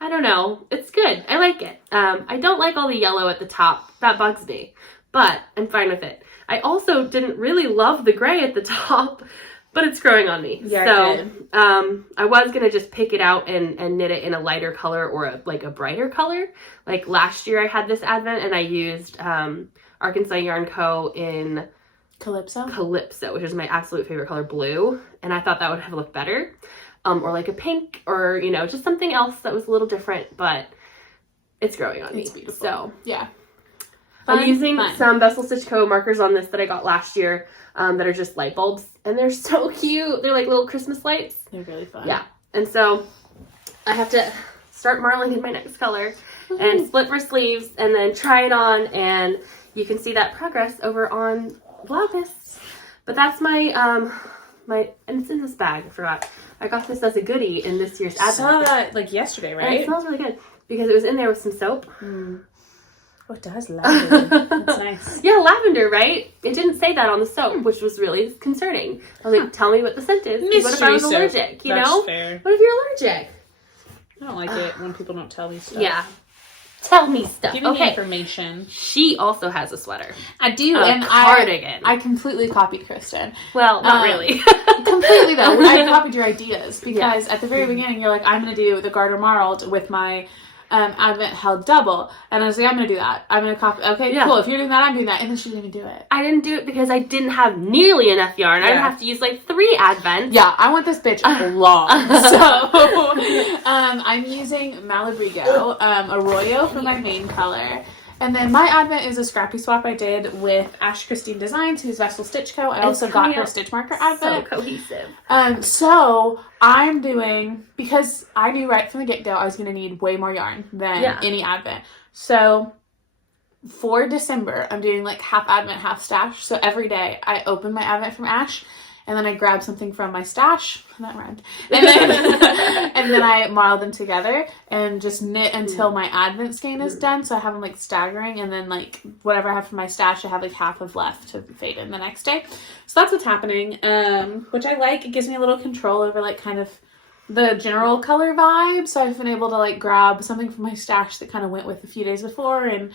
I don't know, it's good. I like it. I don't like all the yellow at the top. That bugs me, but I'm fine with it. I also didn't really love the gray at the top, but it's growing on me. Yeah, so I was gonna just pick it out and knit it in a lighter color or a brighter color. Like last year I had this advent and I used Arkansas Yarn Co. in Calypso, which is my absolute favorite color, blue, and I thought that would have looked better. Or like a pink, or you know, just something else that was a little different, but it's growing on me. It's beautiful. So yeah. I'm using some Vessel Stitch Co. markers on this that I got last year that are just light bulbs, and they're so cute. They're like little Christmas lights. They're really fun. Yeah, and so I have to start marling in my next color and split for sleeves and then try it on, and you can see that progress over on Vlogmas. But that's my, and it's in this bag, I forgot. I got this as a goodie in this year's advent. I saw that like yesterday, right? And it smells really good because it was in there with some soap. Oh, it does lavender. That's nice. Yeah, lavender, right? It didn't say that on the soap, which was really concerning. I was like, tell me what the scent is. What if I was allergic, you know? Fair. What if you're allergic? I don't like it when people don't tell me stuff. Yeah. Tell me stuff. Give me information. She also has a sweater. I do, and cardigan. I completely copied Christen. Well, not really. Completely though. I copied your ideas because at the very beginning you're like, I'm going to do the garter marled with my advent held double, and I was like, I'm going to do that. I'm going to copy. Okay, cool. If you're doing that, I'm doing that. And then she didn't even do it. I didn't do it because I didn't have nearly enough yarn. I would have to use like 3 advents. Yeah, I want this bitch long. So I'm using Malabrigo Arroyo for my main color. And then my advent is a scrappy swap I did with Ash Christine Designs, who's Vessel Stitch Co. I also got her stitch marker advent. So cohesive. So I'm doing, because I knew right from the get-go I was going to need way more yarn than any advent. So for December, I'm doing like half advent, half stash. So every day I open my advent from Ash, and then I grab something from my stash. That rhymed. And then I marl them together and just knit until my advent skein is done. So I have them like staggering, and then like whatever I have from my stash, I have like half of left to fade in the next day. So that's what's happening, which I like. It gives me a little control over like kind of the general color vibe. So I've been able to like grab something from my stash that kind of went with a few days before and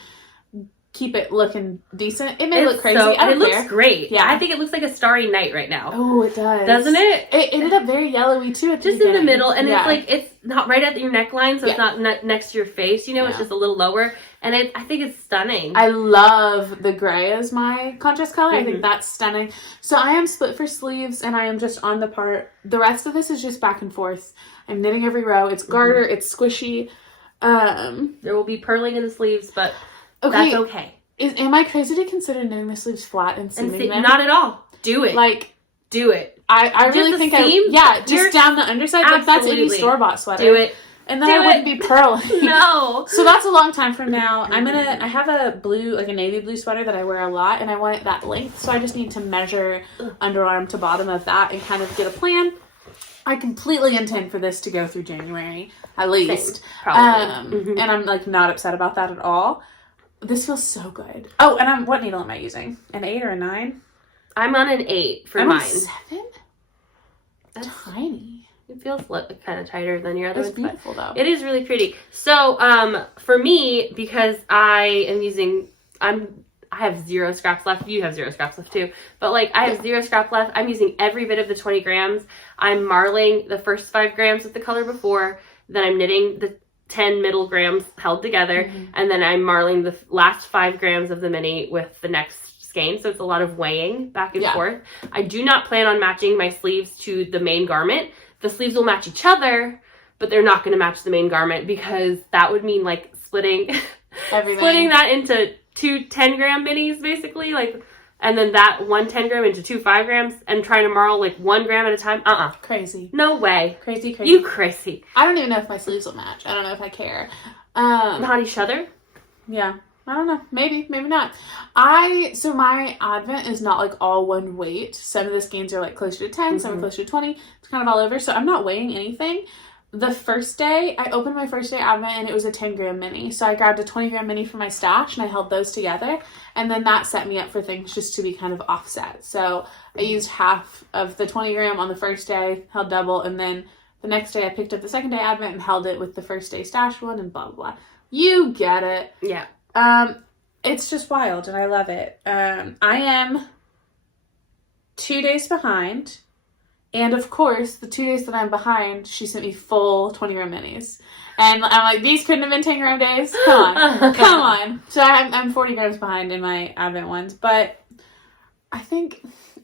keep it looking decent. It may look crazy. It looks great. Yeah. I think it looks like a starry night right now. Oh, it does. Doesn't it? It ended up very yellowy too at the just beginning. in the middle, and it's like, it's not right at your neckline, so it's not next to your face, you know, it's just a little lower, and I think it's stunning. I love the gray as my contrast color. I think that's stunning. So I am split for sleeves, and I am just on the part. The rest of this is just back and forth. I'm knitting every row. It's garter. It's squishy. There will be purling in the sleeves, but that's okay. Am I crazy to consider knitting the sleeves flat and seaming them? Not at all. Do it. Like, do it. I really think just down the underside. Like, that's any store-bought sweater. Do it. And then I wouldn't be purling. No. So that's a long time from now. I have a blue, like a navy blue sweater that I wear a lot, and I want it that length. So I just need to measure underarm to bottom of that and kind of get a plan. I completely intend for this to go through January, at least. Probably. And I'm like not upset about that at all. This feels so good. Oh, and what needle am I using? An 8 or a 9? I'm on an 8 for mine. 7? That's tiny. It feels kind of tighter than your other ones. It's beautiful though. It is really pretty. So, for me, because I have 0 scraps left. You have 0 scraps left too. But like, I have 0 scrap left. I'm using every bit of the 20 grams. I'm marling the first 5 grams with the color before. Then I'm knitting the 10 middle grams held together, and then I'm marling the last 5 grams of the mini with the next skein, so it's a lot of weighing back and forth. I do not plan on matching my sleeves to the main garment. The sleeves will match each other, but they're not going to match the main garment because that would mean like splitting that into 2 10-gram minis basically, like, and then that 1 10-gram into 2 5 grams and trying to marl like 1 gram at a time. Crazy. No way. Crazy. You crazy. I don't even know if my sleeves will match. I don't know if I care. Not each other? Yeah. I don't know. Maybe not. So my advent is not like all one weight. Some of the skeins are like closer to 10, some are closer to 20. It's kind of all over. So I'm not weighing anything. The first day, I opened my first day advent and it was a 10-gram mini. So I grabbed a 20-gram mini from my stash and I held those together. And then that set me up for things just to be kind of offset. So I used half of the 20-gram on the first day, held double, and then the next day I picked up the second day advent and held it with the first day stash one and blah, blah, blah. You get it. Yeah. it's just wild, and I love it. I am 2 days behind, and of course, the 2 days that I'm behind, she sent me full 20 row minis. And I'm like, these couldn't have been 10 gram days? Come on. Come on. So I'm 40 grams behind in my Advent ones. But I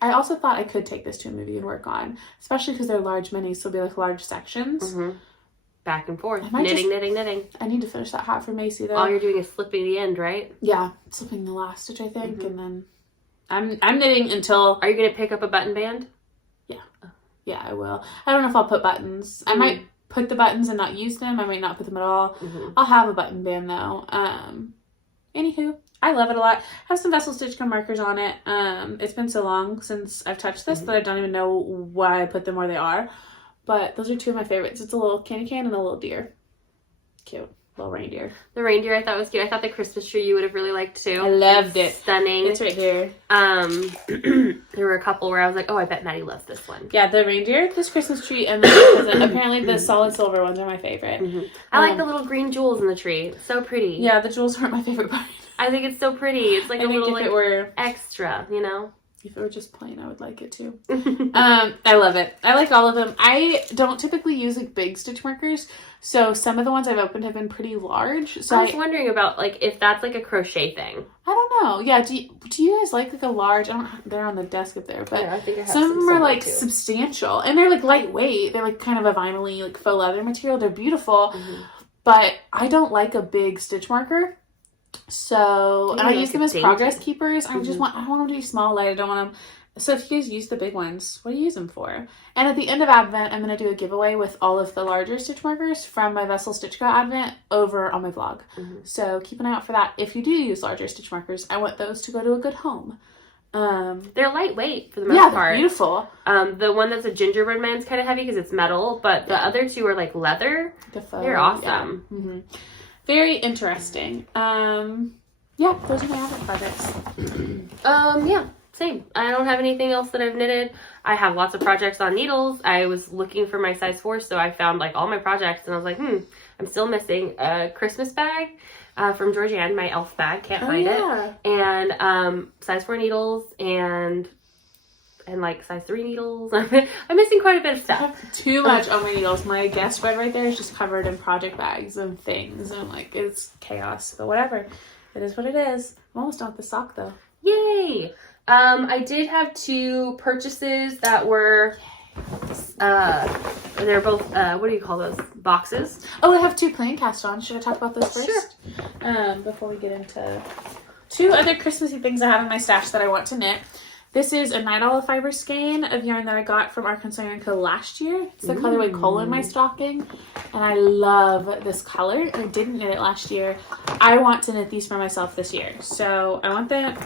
also thought I could take this to a movie and work on. Especially because they're large minis, so it'll be like large sections. Mm-hmm. Back and forth. Knitting. I need to finish that hat for Macy, though. All you're doing is slipping the end, right? Yeah. Slipping the last stitch, I think. Mm-hmm. And then I'm knitting until... Are you going to pick up a button band? Yeah. Yeah, I will. I don't know if I'll put buttons. I might put the buttons and not use them. I might not put them at all. Mm-hmm. I'll have a button band though. Anywho, I love it a lot. I have some Vessel Stitch Gum markers on it. It's been so long since I've touched this that I don't even know why I put them where they are. But those are two of my favorites. It's a little candy cane and a little deer. Cute. Little reindeer. The reindeer I thought was cute. I thought the Christmas tree you would have really liked too. I loved it. Stunning. It's right here. There were a couple where I was like, oh, I bet Maddie loves this one. Yeah, the reindeer, this Christmas tree, and then apparently the solid silver ones are my favorite. Mm-hmm. I like the little green jewels in the tree. It's so pretty. Yeah, the jewels aren't my favorite part. I think it's so pretty. It's like a little like, extra, you know? If it were just plain, I would like it too. I love it. I like all of them. I don't typically use like big stitch markers, so some of the ones I've opened have been pretty large. So I was wondering about like if that's like a crochet thing. I don't know. Yeah. Do you guys like a large? They're on the desk up there, but yeah, I think I have some of them are like too. Substantial, and they're like lightweight. They're like kind of a vinyl-y like faux leather material. They're beautiful, but I don't like a big stitch marker. So, and I use them as progress keepers. I don't want them to be small, light. I don't want them. So if you guys use the big ones, what do you use them for? And at the end of Advent, I'm going to do a giveaway with all of the larger stitch markers from my Vessel Stitch Go Advent over on my vlog. So keep an eye out for that. If you do use larger stitch markers, I want those to go to a good home. They're lightweight for the most part. Yeah, beautiful. The one that's a gingerbread man's kind of heavy because it's metal, but the other two are like leather. They're awesome. Yeah. Very interesting. Yeah, those are my Advent projects. Yeah, same. I don't have anything else that I've knitted. I have lots of projects on needles. I was looking for my size 4, so I found like all my projects, and I was like, I'm still missing a Christmas bag from Georgianne, my elf bag. Can't find it. And size 4 needles and like size 3 needles. I'm missing quite a bit of stuff. I have too much on my needles. My guest spread right there is just covered in project bags and things. And like, it's chaos. But whatever. It is what it is. I'm almost done with the sock though. Yay! I did have 2 purchases that were, they're both, what do you call those? Boxes. Oh, I have 2 plain cast on. Should I talk about those first? Sure. Before we get into 2 other Christmassy things I have in my stash that I want to knit. This is a Night Olive Fiber skein of yarn that I got from Arkansas Yarn Co. last year. It's the colorway Coal in my stocking. And I love this color. I didn't knit it last year. I want to knit these for myself this year. So I want them,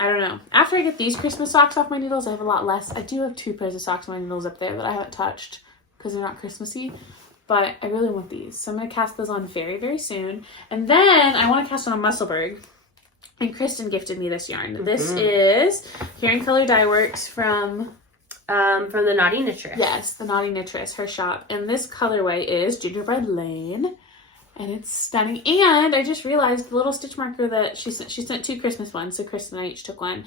I don't know. After I get these Christmas socks off my needles, I have a lot less. I do have 2 pairs of socks on my needles up there that I haven't touched because they're not Christmassy. But I really want these. So I'm going to cast those on very, very soon. And then I want to cast on a Musselburgh. And Christen gifted me this yarn. This is Here in Color Dye Works from the Naughty Knitress. Yes, the Naughty Knitress, her shop. And this colorway is Gingerbread Lane. And it's stunning. And I just realized the little stitch marker that she sent 2 Christmas ones. So Christen and I each took one.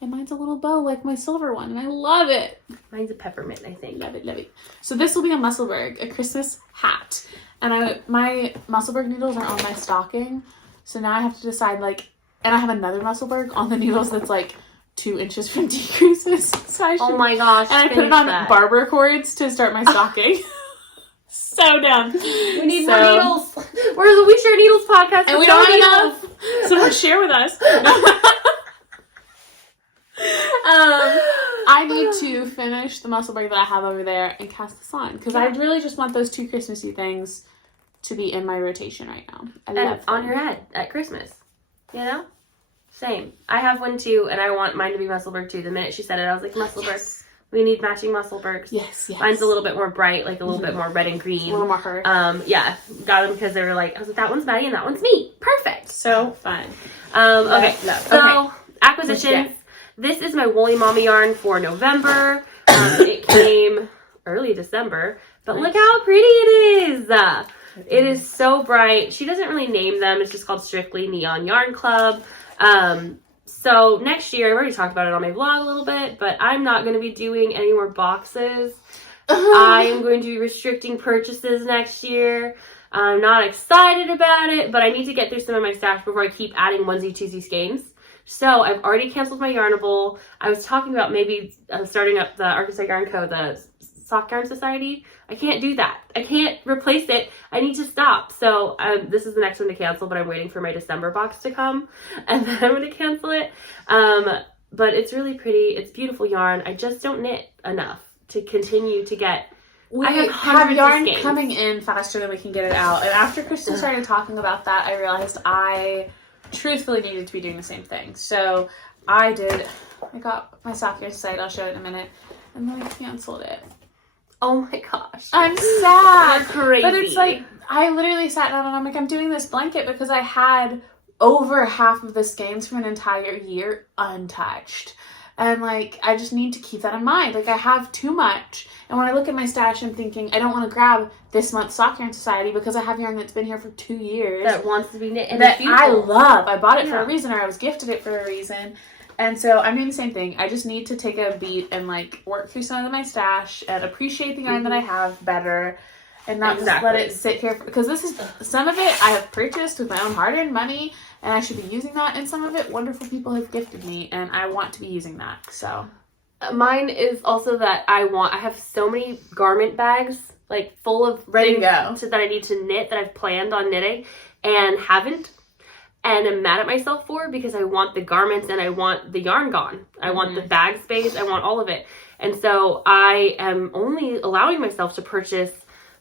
And mine's a little bow like my silver one. And I love it. Mine's a peppermint, I think. Love it, love it. So this will be a Musselburgh, a Christmas hat. And my Musselburgh needles are on my stocking. So now I have to decide like, and I have another Musselburgh on the needles that's like 2 inches from decreases. So I should, oh my gosh. And I put it on barber cords to start my stocking. So dumb. We need more needles. We're the We Share Needles podcast. And we don't have enough. So share with us. I need to finish the Musselburgh that I have over there and cast this on. Because I really just want those 2 Christmassy things to be in my rotation right now. I love them. On your head at Christmas. You know? Same. I have one too, and I want mine to be Musselburgh too. The minute she said it, I was like, Musselburgh. Yes. We need matching Musselburghs. Yes, yes. Mine's a little bit more bright, like a little bit more red and green. A little more her. Yeah. Got them because they were like, I was like, that one's Maddie and that one's me. Perfect. So fun. Okay. So, acquisitions. This is my Woolly Mommy yarn for November. It came early December, but look how pretty it is. It is so bright. She doesn't really name them. It's just called strictly Neon Yarn Club. So next year, I've already talked about it on my vlog a little bit, but I'm not going to be doing any more boxes. I am going to be restricting purchases next year. I'm not excited about it, but I need to get through some of my stash before I keep adding onesie-twosie skeins. So I've already canceled my Yarnable. I was talking about maybe starting up the Arkansas Yarn Co., the Sock Yarn Society. I can't do that. I can't replace it. I need to stop. So this is the next one to cancel, but I'm waiting for my December box to come, and then I'm going to cancel it. But it's really pretty. It's beautiful yarn. I just don't knit enough to continue to get... We have yarn coming in faster than we can get it out. And after Christen started talking about that, I realized I truthfully needed to be doing the same thing. So I got my Sock Yarn Society, I'll show it in a minute, and then I canceled it. Oh my gosh. I'm sad. You're crazy. But it's like, I literally sat down and I'm like, I'm doing this blanket because I had over half of the skeins from an entire year untouched. And like, I just need to keep that in mind. Like, I have too much. And when I look at my stash, I'm thinking, I don't want to grab this month's Sock Yarn Society because I have yarn that's been here for 2 years. That wants to be knit. And that I love. I bought it for a reason, or I was gifted it for a reason. And so I'm doing the same thing. I just need to take a beat and like work through some of my stash and appreciate the yarn that I have better. And not just let it sit here. Because this is, some of it I have purchased with my own hard-earned money. And I should be using that. And some of it wonderful people have gifted me. And I want to be using that. So mine is also that I have so many garment bags, like full of ready to go that I need to knit that I've planned on knitting and haven't. And I'm mad at myself for because I want the garments and I want the yarn gone. I want the bag space. I want all of it. And so I am only allowing myself to purchase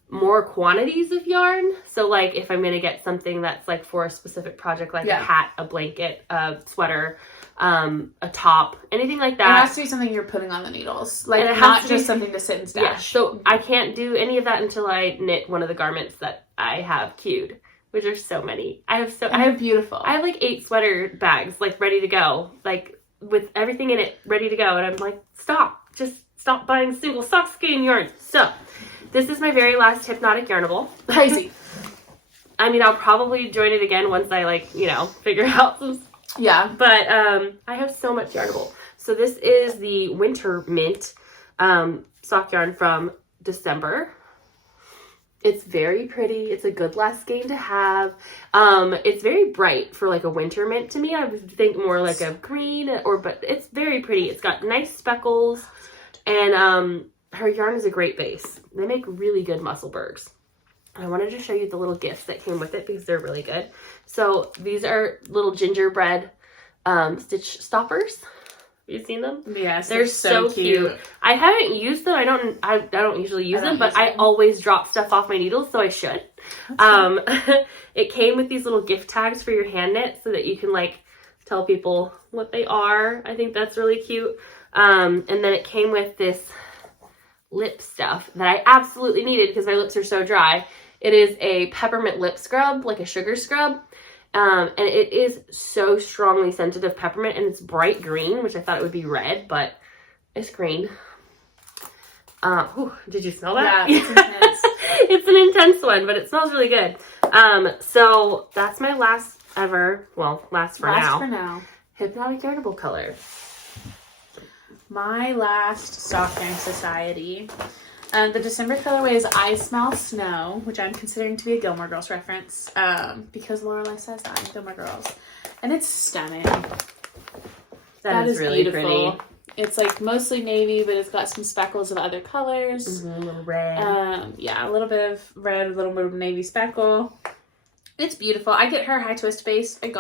more quantities of yarn. So like if I'm going to get something that's like for a specific project, like a hat, a blanket, a sweater, a top, anything like that. It has to be something you're putting on the needles. Like, it not just something to sit and stash. Yeah, so I can't do any of that until I knit one of the garments that I have queued, which are so many. I have beautiful. I have like 8 sweater bags, like ready to go, like with everything in it ready to go. And I'm like, just stop buying single sock skein yarn. So this is my very last Hypnotic Yarnable. Crazy. I mean, I'll probably join it again once I figure out some. Yeah. But I have so much Yarnable. So this is the Winter Mint sock yarn from December. It's very pretty. It's a good last skein to have. It's very bright for like a winter mint to me. I would think more like a green but it's very pretty. It's got nice speckles and her yarn is a great base. They make really good Musselburghs. I wanted to show you the little gifts that came with it because they're really good. So these are little gingerbread stitch stoppers. Have you seen them? Yes, they're so cute. I haven't used them. I don't usually use them, but I always drop stuff off my needles, so I should. It came with these little gift tags for your hand knit so that you can like tell people what they are. I think that's really cute. And then it came with this lip stuff that I absolutely needed because my lips are so dry. It is a peppermint lip scrub, like a sugar scrub. And it is so strongly scented of peppermint, and it's bright green, which I thought it would be red, but it's green. Did you smell that? Yeah, it's intense. It's an intense one, but it smells really good. So that's my last for now. Hypnotic Yarnable color. My last Sock Yarn Society. The December colorway is I Smell Snow, which I'm considering to be a Gilmore Girls reference because Lorelai says that in Gilmore Girls. And it's stunning. That is really beautiful. Pretty. It's like mostly navy, but it's got some speckles of other colors. A little red. A little bit of red, a little bit of navy speckle. It's beautiful. I got her high twist base. And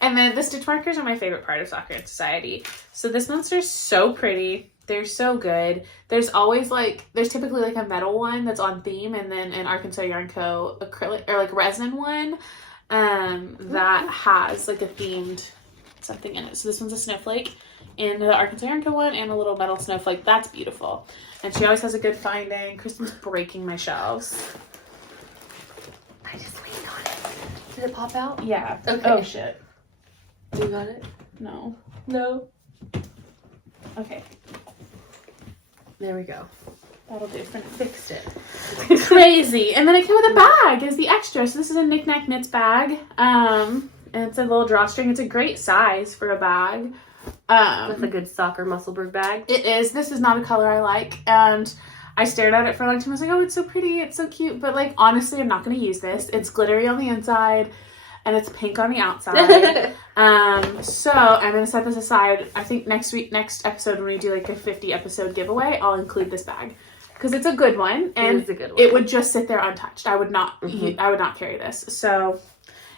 then the stitch markers are my favorite part of Sock Yarn Society. So this monster's so pretty. They're so good. There's typically like a metal one that's on theme, and then an Arkansas Yarn Co. acrylic or like resin one that has like a themed something in it. So this one's a snowflake in the Arkansas Yarn Co. one and a little metal snowflake. That's beautiful. And she always has a good finding. Kristen's breaking my shelves. I just waited on it. Did it pop out? Yeah. Okay. Oh shit. You got it? No. No. Okay. There we go. That'll do. Fixed it. Crazy. And then it came with a bag as the extra. So this is a Knick-Knack Knits bag. And it's a little drawstring. It's a great size for a bag. With a good soccer Musselburgh bag. It is. This is not a color I like. And I stared at it for a long time. I was like, oh, it's so pretty. It's so cute. But like, honestly, I'm not going to use this. It's glittery on the inside. And it's pink on the outside. So I'm going to set this aside. I think next episode, when we do like a 50 episode giveaway, I'll include this bag. Because it's a good one. And it is a good one. It would just sit there untouched. I would not carry this. So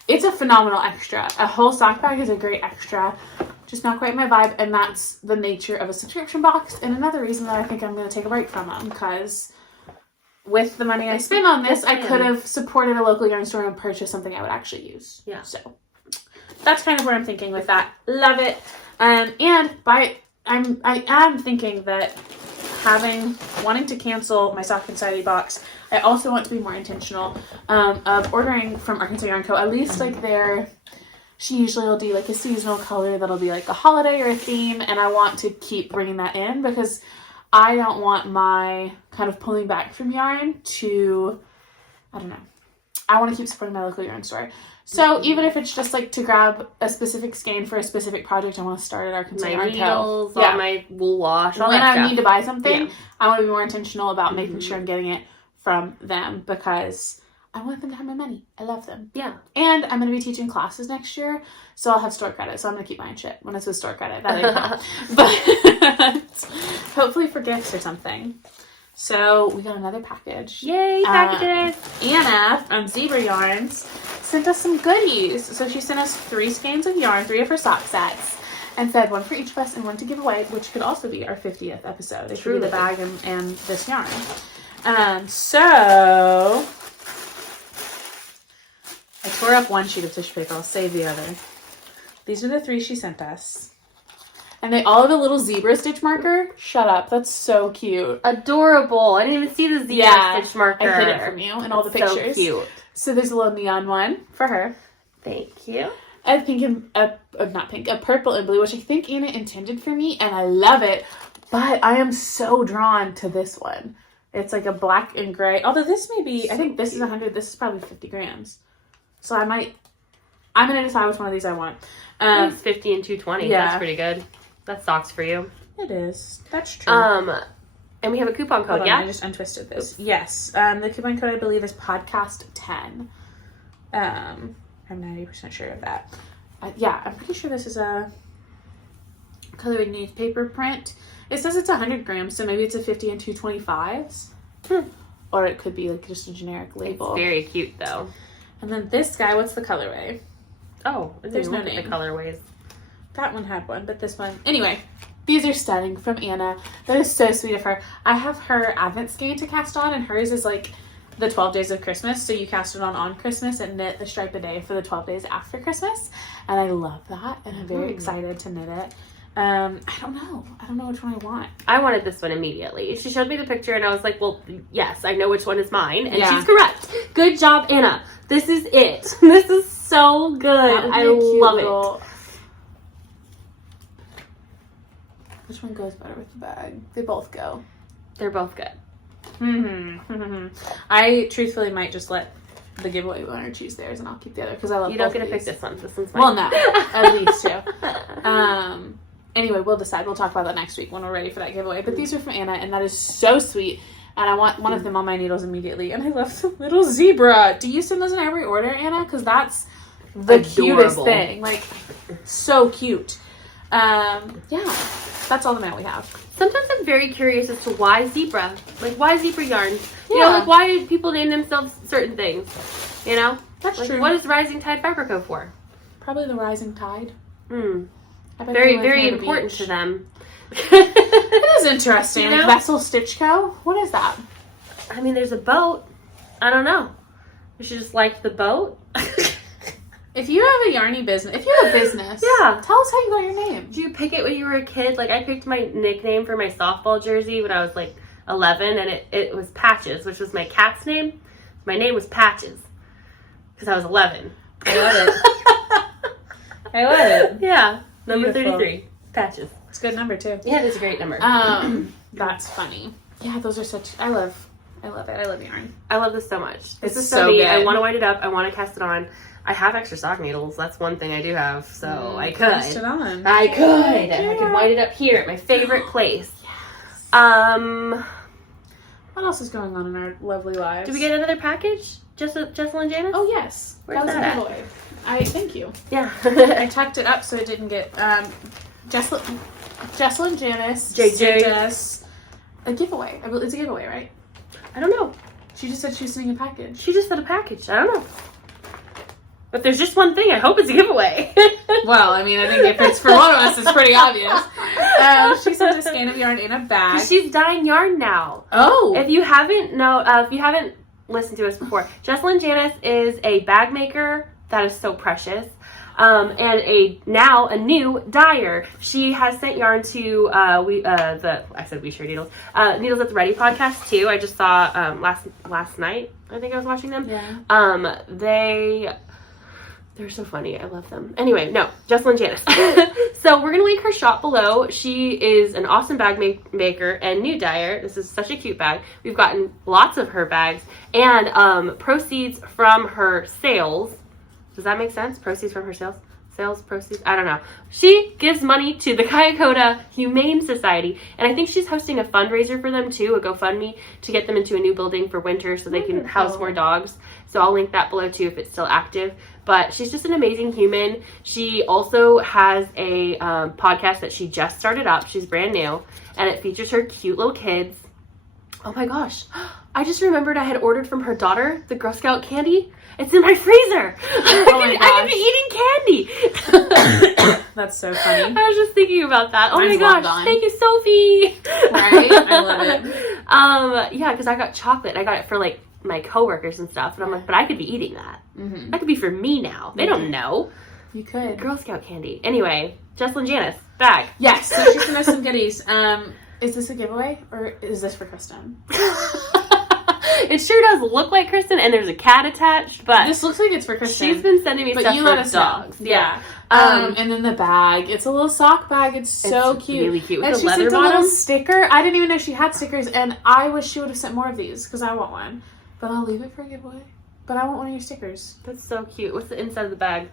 it's a phenomenal extra. A whole sock bag is a great extra. Just not quite my vibe. And that's the nature of a subscription box. And another reason that I think I'm going to take a break from them. Because with the money I spent on this, I could have supported a local yarn store and purchased something I would actually use. Yeah. So that's kind of where I'm thinking with that. Love it. I am thinking that wanting to cancel my Sock Anxiety box, I also want to be more intentional of ordering from Arkansas Yarn Co. At least like she usually will do like a seasonal color that'll be like a holiday or a theme, and I want to keep bringing that in because I don't want my kind of pulling back from yarn to, I don't know. I want to keep supporting my local yarn store. So even if it's just like to grab a specific skein for a specific project I want to start at Arkansas Yarn Co. All my wool wash, all when that I stuff. need to buy something, I want to be more intentional about making sure I'm getting it from them because I want them to have my money. I love them. Yeah. And I'm going to be teaching classes next year, so I'll have store credit. So I'm going to keep buying shit when it's with store credit. That ain't bad. But hopefully for gifts or something. So we got another package. Yay, packages! Anna from Zebra Yarns sent us some goodies. So she sent us 3 skeins of yarn, 3 of her sock sets, and said 1 for each of us and 1 to give away, which could also be our 50th episode. It could be the bag and this yarn. So I tore up one sheet of tissue paper. I'll save the other. These are the 3 she sent us. And they all have a little zebra stitch marker. Shut up. That's so cute. Adorable. I didn't even see the zebra stitch marker. I hid it from you in all the pictures. So cute. So there's a little neon one for her. Thank you. A pink and a purple and blue, which I think Anna intended for me, and I love it. But I am so drawn to this one. It's like a black and gray. Although this may be, I think this is 100. This is probably 50 grams. So I'm going to decide which one of these I want. It's 50 and 220. Yeah. That's pretty good. That's socks for you. It is. That's true. And we have a coupon code, I just untwisted this. Oops. Yes. The coupon code, I believe, is podcast10. I'm 90% sure of that. Yeah, I'm pretty sure this is a colored newspaper print. It says it's 100 grams, so maybe it's a 50 and 225s. Or it could be like just a generic label. It's very cute, though. And then this guy, what's the colorway? Oh, there's no name. The colorways. That one had one, but this one... Anyway, these are stunning from Anna. That is so sweet of her. I have her Advent skein to cast on, and hers is like the 12 days of Christmas. So you cast it on Christmas and knit the stripe a day for the 12 days after Christmas. And I love that, and I'm very excited to knit it. I don't know which one I want. I wanted this one immediately. She showed me the picture, and I was like, well, yes, I know which one is mine. And she's correct. Good job, Anna. This is it. This is so good. I love it. Which one goes better with the bag? They both go. They're both good. I truthfully might just let the giveaway winner choose theirs, and I'll keep the other because I love. You don't get to pick this one. This one's mine. Well, no, at least 2. Anyway, we'll decide. We'll talk about that next week when we're ready for that giveaway. But these are from Anna, and that is so sweet. And I want one of them on my needles immediately. And I love the little zebra. Do you send those in every order, Anna? Because that's the cutest thing. Like, so cute. Yeah, that's all the mail we have. Sometimes I'm very curious as to why zebra. Like, why zebra yarn? You know, like, why do people name themselves certain things? You know? That's true. What is Rising Tide Fiber Co. for? Probably the rising tide. Very, very important to them. It is interesting. You know? Vessel Stitch Co. What is that? I mean, there's a boat. I don't know. You should just like the boat. If you have a yarny business, if you have a business, tell us how you got your name. Did you pick it when you were a kid? Like, I picked my nickname for my softball jersey when I was like 11, and it was Patches, which was my cat's name. My name was Patches because I was 11. I love it. I love it. Yeah. Number Beautiful. 33. Patches. It's a good number, too. Yeah, it's a great number. That's funny. Yeah, those are such, I love it. I love yarn. I love this so much. This It's is so neat. good. I want to white it up. I want to cast it on. I have extra sock needles. That's one thing I do have. So I could. Cast it on. I could. Yeah. I could white it up here at my favorite place. Yes. What else is going on in our lovely lives? Did we get another package? Jessel and Janice? Oh, yes. Where's that was that a giveaway. Thank you. Yeah. I tucked it up so it didn't get, Jessel and Janice. JJ. A giveaway. It's a giveaway, right? I don't know. She just said she was sending a package. She just said a package. I don't know. But there's just one thing. I hope it's a giveaway. Well, I mean, I think if it's for one of us, it's pretty obvious. She sent a skein of yarn in a bag. She's dyeing yarn now. Oh. If you haven't listened to us before, Jessel and Janice is a bag maker that is so precious. And a new dyer. She has sent yarn to We Share Needles. Needles at the Ready podcast too. I just saw last night. I think I was watching them. Yeah. They're so funny. I love them. Anyway, no, Jessel and Janice. So we're gonna link her shop below. She is an awesome bag maker and new dyer. This is such a cute bag. We've gotten lots of her bags and proceeds from her sales. Does that make sense? Proceeds from her sales? Sales, proceeds? I don't know. She gives money to the Kayakota Humane Society, and I think she's hosting a fundraiser for them too, a GoFundMe, to get them into a new building for winter so they can house more dogs. So I'll link that below too if it's still active. But she's just an amazing human. She also has a podcast that she just started up. She's brand new, and it features her cute little kids. Oh my gosh. I just remembered I had ordered from her daughter the Girl Scout candy. It's in my freezer. I could be eating candy. That's so funny. I was just thinking about that. Oh Mine's my gosh. gone. Thank you, Sophie. Right? I love it. Yeah, because I got chocolate. I got it for like my coworkers and stuff. And I'm like, but I could be eating that. Mm-hmm. That could be for me now. They don't know. You could. Girl Scout candy. Anyway, Jessel and Janice, bag. Yes, so she's sent us some goodies. Is this a giveaway or is this for Christen? It sure does look like Christen, and there's a cat attached, but this looks like it's for Christen. She's been sending me but stuff you for let us dogs. know. Yeah. And then the bag. It's a little sock bag. It's so cute. Really cute with and the she leather sent bottom. a little sticker. I didn't even know she had stickers, and I wish she would have sent more of these because I want one. But I'll leave it for a giveaway. But I want one of your stickers. That's so cute. What's the inside of the bag?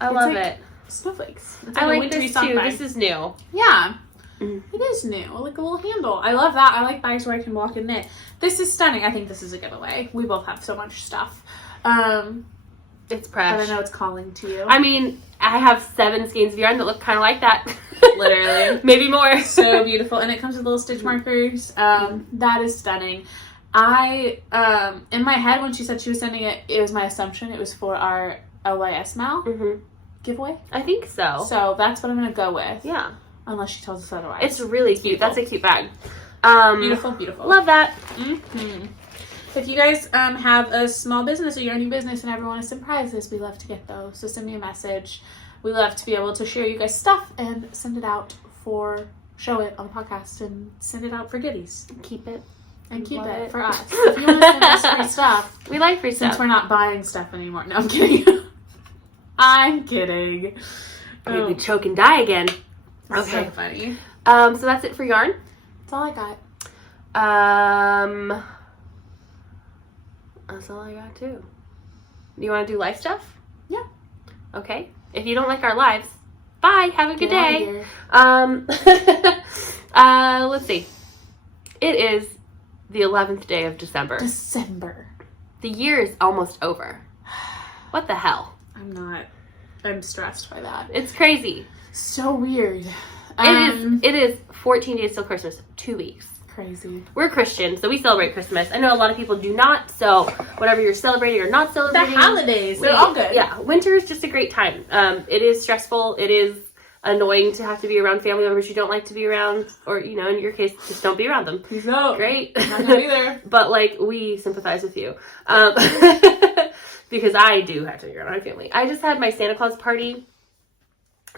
I love it. Snowflakes. It's I a like wintry this sock too. bag. This is new. Yeah. Mm-hmm. It is new. Like a little handle. I love that. I like bags where I can walk and knit. This is stunning. I think this is a giveaway. We both have so much stuff. It's But precious. I know it's calling to you. I mean, I have 7 skeins of yarn that look kind of like that. Literally. Maybe more. So beautiful. And it comes with little stitch markers. That is stunning. I, in my head, when she said she was sending it, it was my assumption it was for our LYS Mal giveaway. I think so. So that's what I'm going to go with. Yeah. Unless she tells us otherwise. It's really cute. Beautiful. That's a cute bag. Beautiful, beautiful. Love that. Mm-hmm. If you guys have a small business or you're a new business and ever want us some prizes, we love to get those. So send me a message. We love to be able to share you guys stuff and send it out show it on the podcast and send it out for goodies. Keep it. And keep Love it it. for us. If you want to send us free stuff. We like free Since stuff. we're not buying stuff anymore. No, I'm kidding. I'm kidding. Maybe choke and die again. Okay. Okay. So funny. So that's it for yarn. That's all I got. That's all I got too. Do you want to do life stuff? Yeah. Okay. If you don't like our lives, bye. Have a good Get out of day. here. Let's see. It is the 11th day of December. December. The year is almost over. What the hell? I'm stressed by that. It's crazy. So weird. It is 14 days till Christmas. 2 weeks. Crazy. We're Christians, so we celebrate Christmas. I know a lot of people do not, so whatever you're celebrating or not The celebrating. holidays, they're all good. Yeah, winter is just a great time. It is stressful. It is annoying to have to be around family members you don't like to be around, or, in your case, just don't be around them. Peace out. Great. I'm not gonna be there. But, we sympathize with you. Because I do have to be around my family. I just had my Santa Claus party.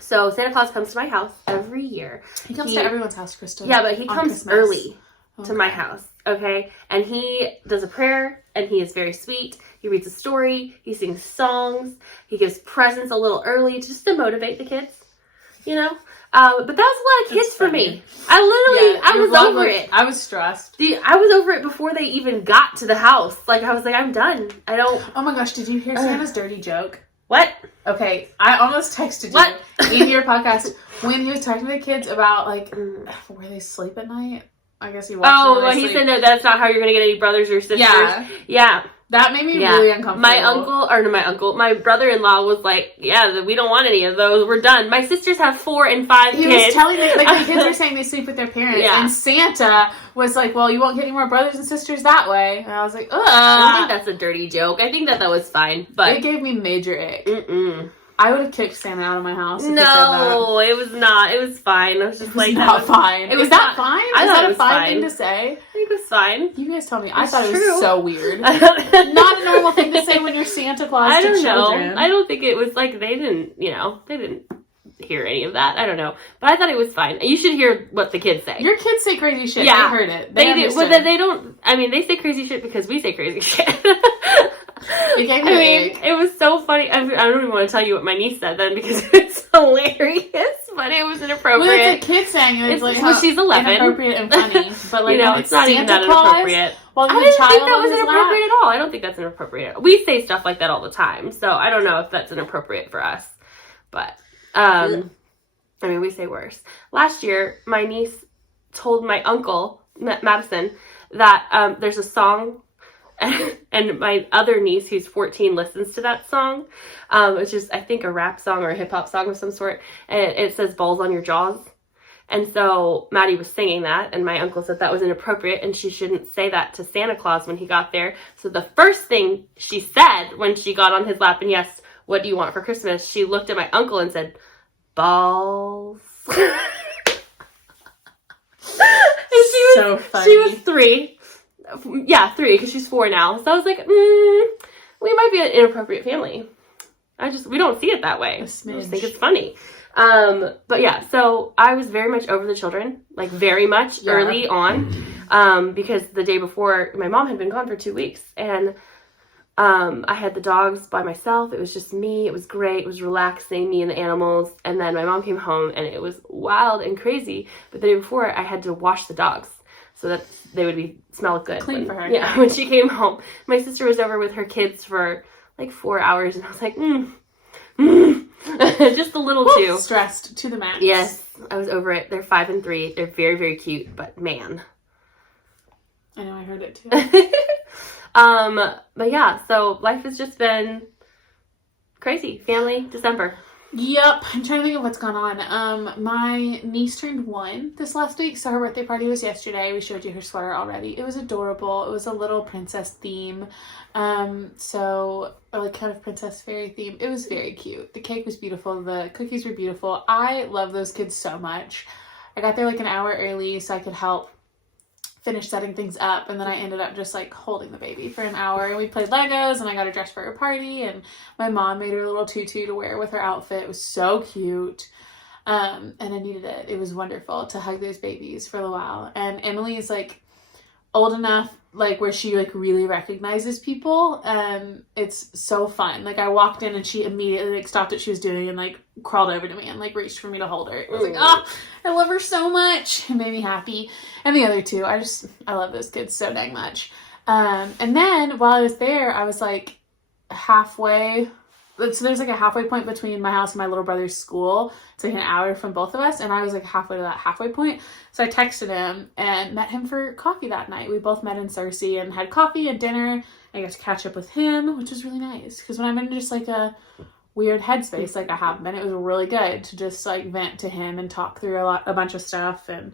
So Santa Claus comes to my house every year. He comes to everyone's house, Christen. Yeah, but he on comes Christmas. early to my house, okay? And he does a prayer, and he is very sweet. He reads a story. He sings songs. He gives presents a little early just to motivate the kids, But that was a lot of kids for me. I was over it. I was stressed. I was over it before they even got to the house. Like, I was like, I'm done. I don't... Oh my gosh, did you hear Santa's dirty joke? What? Okay, I almost texted you in your podcast when he was talking to the kids about, like, where they sleep at night. I guess he watched well, he said that that's not how you're going to get any brothers or sisters. Yeah. That made me really uncomfortable. My brother-in-law was like, yeah, we don't want any of those. We're done. My sisters have 4 and 5 kids. He was telling me, like, the kids were saying they sleep with their parents. Yeah. And Santa was like, well, you won't get any more brothers and sisters that way. And I was like, ugh. I don't think that's a dirty joke. I think that was fine. But it gave me major ick. I would have kicked Santa out of my house. No, it was not. It was fine. I was just like, not fine. Is that fine? I thought it was fine fine thing to say? I think it was fine. You guys tell me. I thought it was so weird. Not a normal thing to say when you're Santa Claus to children. I don't think it was like they didn't hear any of that. I don't know. But I thought it was fine. You should hear what the kids say. Your kids say crazy shit. Yeah. They heard it. They do. Well, they don't. I mean, they say crazy shit because we say crazy shit. It was so funny. I don't even want to tell you what my niece said then because it's hilarious, but it was inappropriate. Well, it's a kid saying it. It's like she's 11. Inappropriate and funny, but like it's not even that inappropriate. I didn't think that was inappropriate at all. I don't think that's inappropriate. We say stuff like that all the time, so I don't know if that's inappropriate for us. But I mean, we say worse. Last year, my niece told my uncle Madison that there's a song. And my other niece, who's 14, listens to that song, which is, I think, a rap song or a hip-hop song of some sort, and it says balls on your jaws. And so Maddie was singing that, and my uncle said that was inappropriate, and she shouldn't say that to Santa Claus when he got there. So the first thing she said when she got on his lap and yes, what do you want for Christmas? She looked at my uncle and said, balls. And she was 3. Yeah, 3, because she's 4 now. So I was like, we might be an inappropriate family. We don't see it that way. I just think it's funny. But yeah, so I was very much over the children, like very much early on, because the day before my mom had been gone for 2 weeks, and I had the dogs by myself. It was just me. It was great. It was relaxing, me and the animals. And then my mom came home, and it was wild and crazy. But the day before, I had to wash the dogs so that they would smell good. Clean for her. Yeah, when she came home. My sister was over with her kids for like 4 hours, and I was like, just a little too. Stressed to the max. Yes, I was over it. They're 5 and 3. They're very, very cute, but man. I know, I heard it too. But yeah, so life has just been crazy. Family, December. Yep, I'm trying to think of what's gone on. My niece turned 1 this last week, so her birthday party was yesterday. We showed you her sweater already. It was adorable. It was a little princess theme. So like kind of princess fairy theme. It was very cute. The cake was beautiful. The cookies were beautiful. I love those kids so much. I got there like an hour early so I could help finish setting things up, and then I ended up just like holding the baby for an hour, and we played Legos, and I got her dressed for her party, and my mom made her a little tutu to wear with her outfit. It was so cute. And I needed it. It was wonderful to hug those babies for a while. And Emily is like old enough like where she like really recognizes people. It's so fun. Like I walked in and she immediately like stopped what she was doing and like crawled over to me and like reached for me to hold her. It was like, oh, I love her so much. It made me happy. And the other two, I love those kids so dang much. And then while I was there, I was like halfway. So there's like a halfway point between my house and my little brother's school. It's like an hour from both of us. And I was like halfway to that halfway point. So I texted him and met him for coffee that night. We both met in Cersei and had coffee and dinner. I got to catch up with him, which was really nice. Because when I'm in just like a weird headspace like I have been, it was really good to just like vent to him and talk through a bunch of stuff and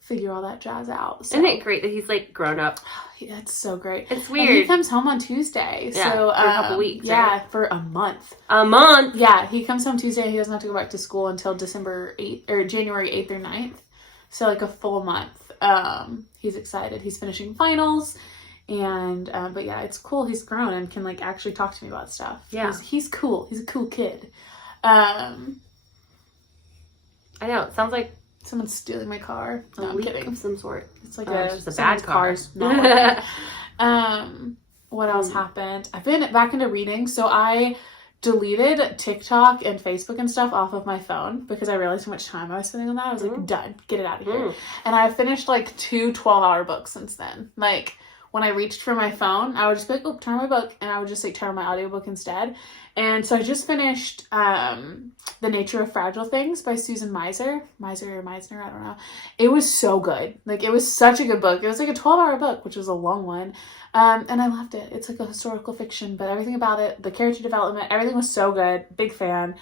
figure all that jazz out. So. Isn't it great that he's like grown up? Yeah, it's so great. It's weird. And he comes home on Tuesday. Yeah, so, for a couple weeks. Yeah, for a month. A month? Yeah, he comes home Tuesday. He doesn't have to go back to school until December 8th or January 8th or 9th. So like a full month. He's excited. He's finishing finals. And, but yeah, it's cool. He's grown and can like actually talk to me about stuff. Yeah. He's cool. He's a cool kid. I know. It sounds like someone's stealing my car. No, I'm kidding. Of some sort. It's like just a bad car. What else happened? I've been back into reading. So I deleted TikTok and Facebook and stuff off of my phone because I realized how much time I was spending on that. I was like, done, get it out of here. And I've finished like 2 12-hour books since then. Like, when I reached for my phone, I would just be like, oh, turn on my book, and I would just like turn on my audiobook instead. And so I just finished The Nature of Fragile Things by Susan Meisner, I don't know. It was so good. Like, it was such a good book. It was like a 12-hour book, which was a long one. And I loved it. It's like a historical fiction, but everything about it, the character development, everything was so good. Big fan.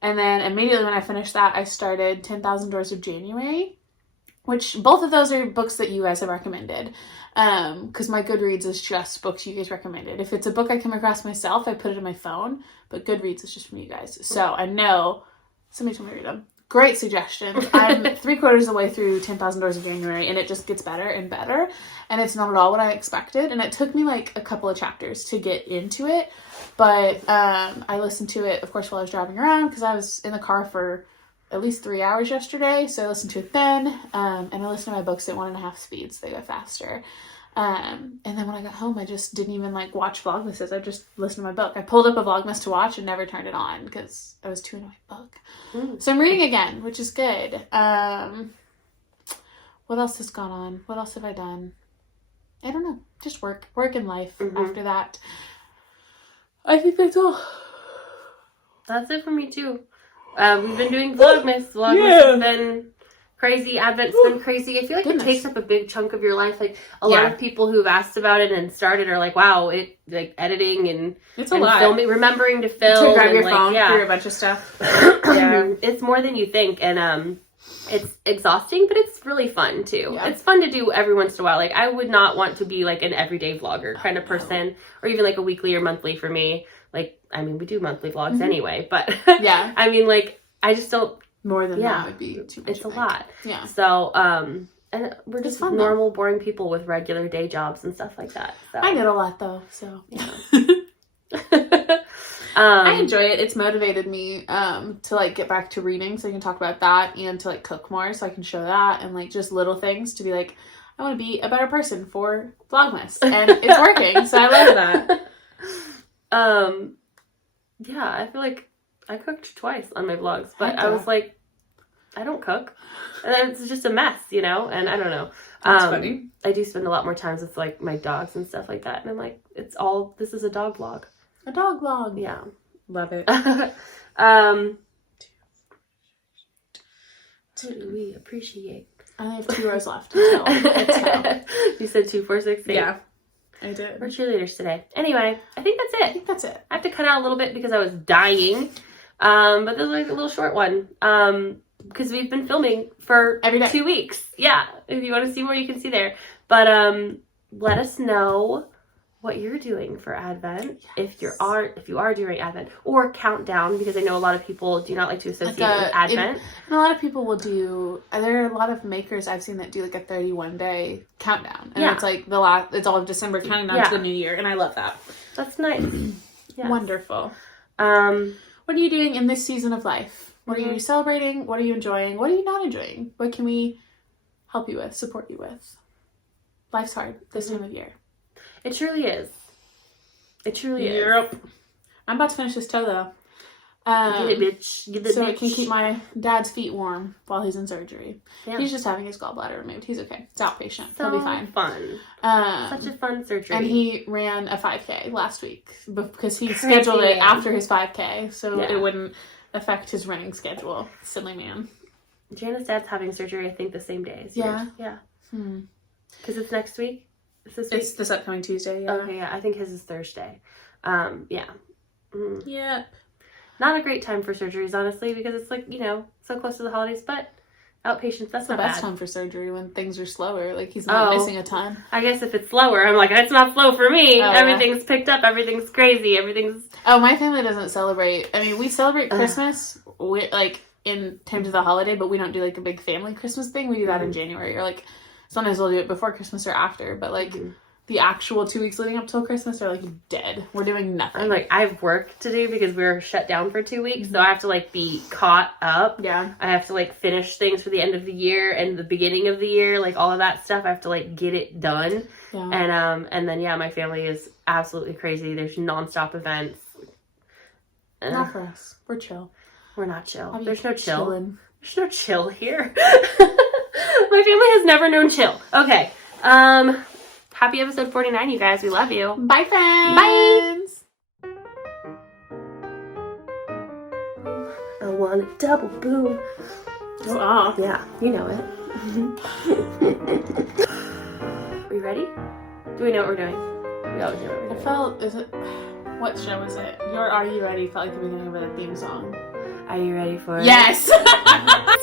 And then immediately when I finished that, I started 10,000 Doors of January, which both of those are books that you guys have recommended. Because my Goodreads is just books you guys recommended. If it's a book I come across myself, I put it in my phone, but Goodreads is just from you guys. So I know somebody told me to read them. Great suggestion. I'm 3/4 of the way through 10,000 Doors of January, and it just gets better and better. And it's not at all what I expected. And it took me like a couple of chapters to get into it. But I listened to it, of course, while I was driving around because I was in the car for at least 3 hours yesterday. So I listened to it then. And I listened to my books at 1.5 speeds. They go faster. And then when I got home, I just didn't even like watch Vlogmases. I just listened to my book. I pulled up a Vlogmas to watch and never turned it on because I was too annoyed book. So I'm reading again, which is good. What else has gone on? What else have I done? I don't know. Just work and life after that. I think that's all. That's it for me too. We've been doing Vlogmas. Vlogmas has been crazy. Advent's been crazy. I feel like it takes up a big chunk of your life. Like a lot of people who've asked about it and started are like, wow, it like editing and it's a lot. Filming, remembering to film. To grab and your like, phone through a bunch of stuff. It's more than you think, and it's exhausting, but it's really fun too. Yeah. It's fun to do every once in a while. Like I would not want to be like an everyday vlogger kind of person, or even like a weekly or monthly for me. Like, I mean, we do monthly vlogs anyway, but yeah, I mean, like, I just don't. More than that would be too much. It's a lot. Yeah. So, and we're just fun, normal, boring people with regular day jobs and stuff like that. So. I get a lot though, so yeah. I enjoy it. It's motivated me to like get back to reading, so I can talk about that, and to like cook more, so I can show that, and like just little things to be like, I want to be a better person for Vlogmas, and it's working. So I love that. Yeah, I feel like I cooked twice on my vlogs, but I was like, I don't cook. And then it's just a mess, you know? And I don't know. That's funny. I do spend a lot more times with like my dogs and stuff like that. And I'm like, this is a dog vlog. A dog vlog. Yeah. Love it. What do we appreciate? I have 2 hours left until You said 2, 4, 6, 8. Yeah. I did. We're cheerleaders today. Anyway, I think that's it. I have to cut out a little bit because I was dying. But this is like a little short one. Because we've been filming for every day. 2 weeks. Yeah. If you want to see more, you can see there. But let us know what you're doing for Advent. Yes. If you are doing Advent or countdown, because I know a lot of people do not like to associate it with Advent. And a lot of people will do. There are a lot of makers I've seen that do like a 31-day countdown, and it's like it's all of December counting down to the new year, and I love that. That's nice. Yes. Wonderful. What are you doing in this season of life? What are you celebrating? What are you enjoying? What are you not enjoying? What can we help you with? Support you with? Life's hard this time of year. It truly is. It truly is. Yep. I'm about to finish this toe though. Get it, bitch. Get it, so bitch. it can keep my dad's feet warm while he's in surgery. Yeah. He's just having his gallbladder removed. He's okay. It's outpatient. So he'll be fine. Fun. Such a fun surgery. And he ran a 5K last week because he scheduled it after his 5K, so it wouldn't affect his running schedule. Silly man. Jana's dad's having surgery, I think, the same day as yours. Yeah. Because it's next week. It's this upcoming Tuesday, yeah. Okay, yeah. I think his is Thursday. Yeah. Yeah. Not a great time for surgeries, honestly, because it's like, so close to the holidays, but outpatients, that's not bad. It's the best time for surgery when things are slower. Like, he's not missing a ton. I guess if it's slower, I'm like, it's not slow for me. Everything's picked up. Everything's crazy. Oh, my family doesn't celebrate. I mean, we celebrate Christmas, in terms of the holiday, but we don't do, like, a big family Christmas thing. We do that in January, or, like, sometimes we'll do it before Christmas or after, but like the actual 2 weeks leading up till Christmas are like dead. We're doing nothing. I'm like, I have work to do because we were shut down for 2 weeks, so I have to like be caught up. Yeah. I have to like finish things for the end of the year and the beginning of the year, like all of that stuff. I have to like get it done. Yeah. And then my family is absolutely crazy. There's nonstop events. Not for us. We're chill. We're not chill. How There's no chill. chillin'? There's no chill here. My family has never known chill. Okay. Happy episode 49, you guys. We love you. Bye, friends. Bye. I want a double boom. Go off. Yeah, you know it. Are you ready? Do we know what we're doing? We always know what we're doing. What show is it? Your Are You Ready felt like the beginning of a theme song. Are you ready for it? Yes!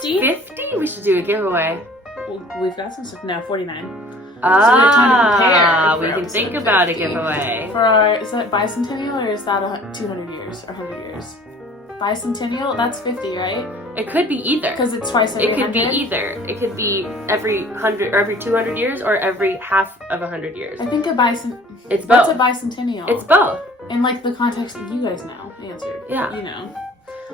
50? We should do a giveaway. Well, we've got some stuff. No, 49. Ah, so we we have time to compare. can think about a giveaway. For our, is that bicentennial or is that 200 years or 100 years? Bicentennial, that's 50, right? It could be either. Because it's twice every It could 100? be either. It could be every 100 or every 200 years or every half of 100 years. I think It's both. What's a bicentennial? It's both. In like the context that you guys know answered. Yeah. You know.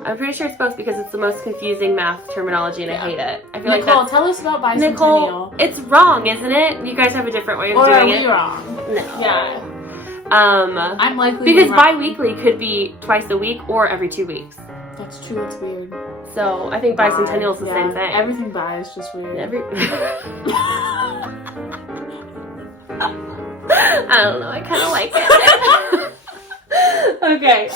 I'm pretty sure it's both because it's the most confusing math terminology and I hate it. I feel Nicole, like tell us about bicentennial. Nicole, it's wrong, isn't it? You guys have a different way of or doing are we it. wrong? No. Yeah. I'm likely because wrong. bi-weekly could be twice a week or every 2 weeks. That's true, that's weird. So I think bicentennial is the same thing. Everything bi is just weird. I don't know, I kind of like it. Okay.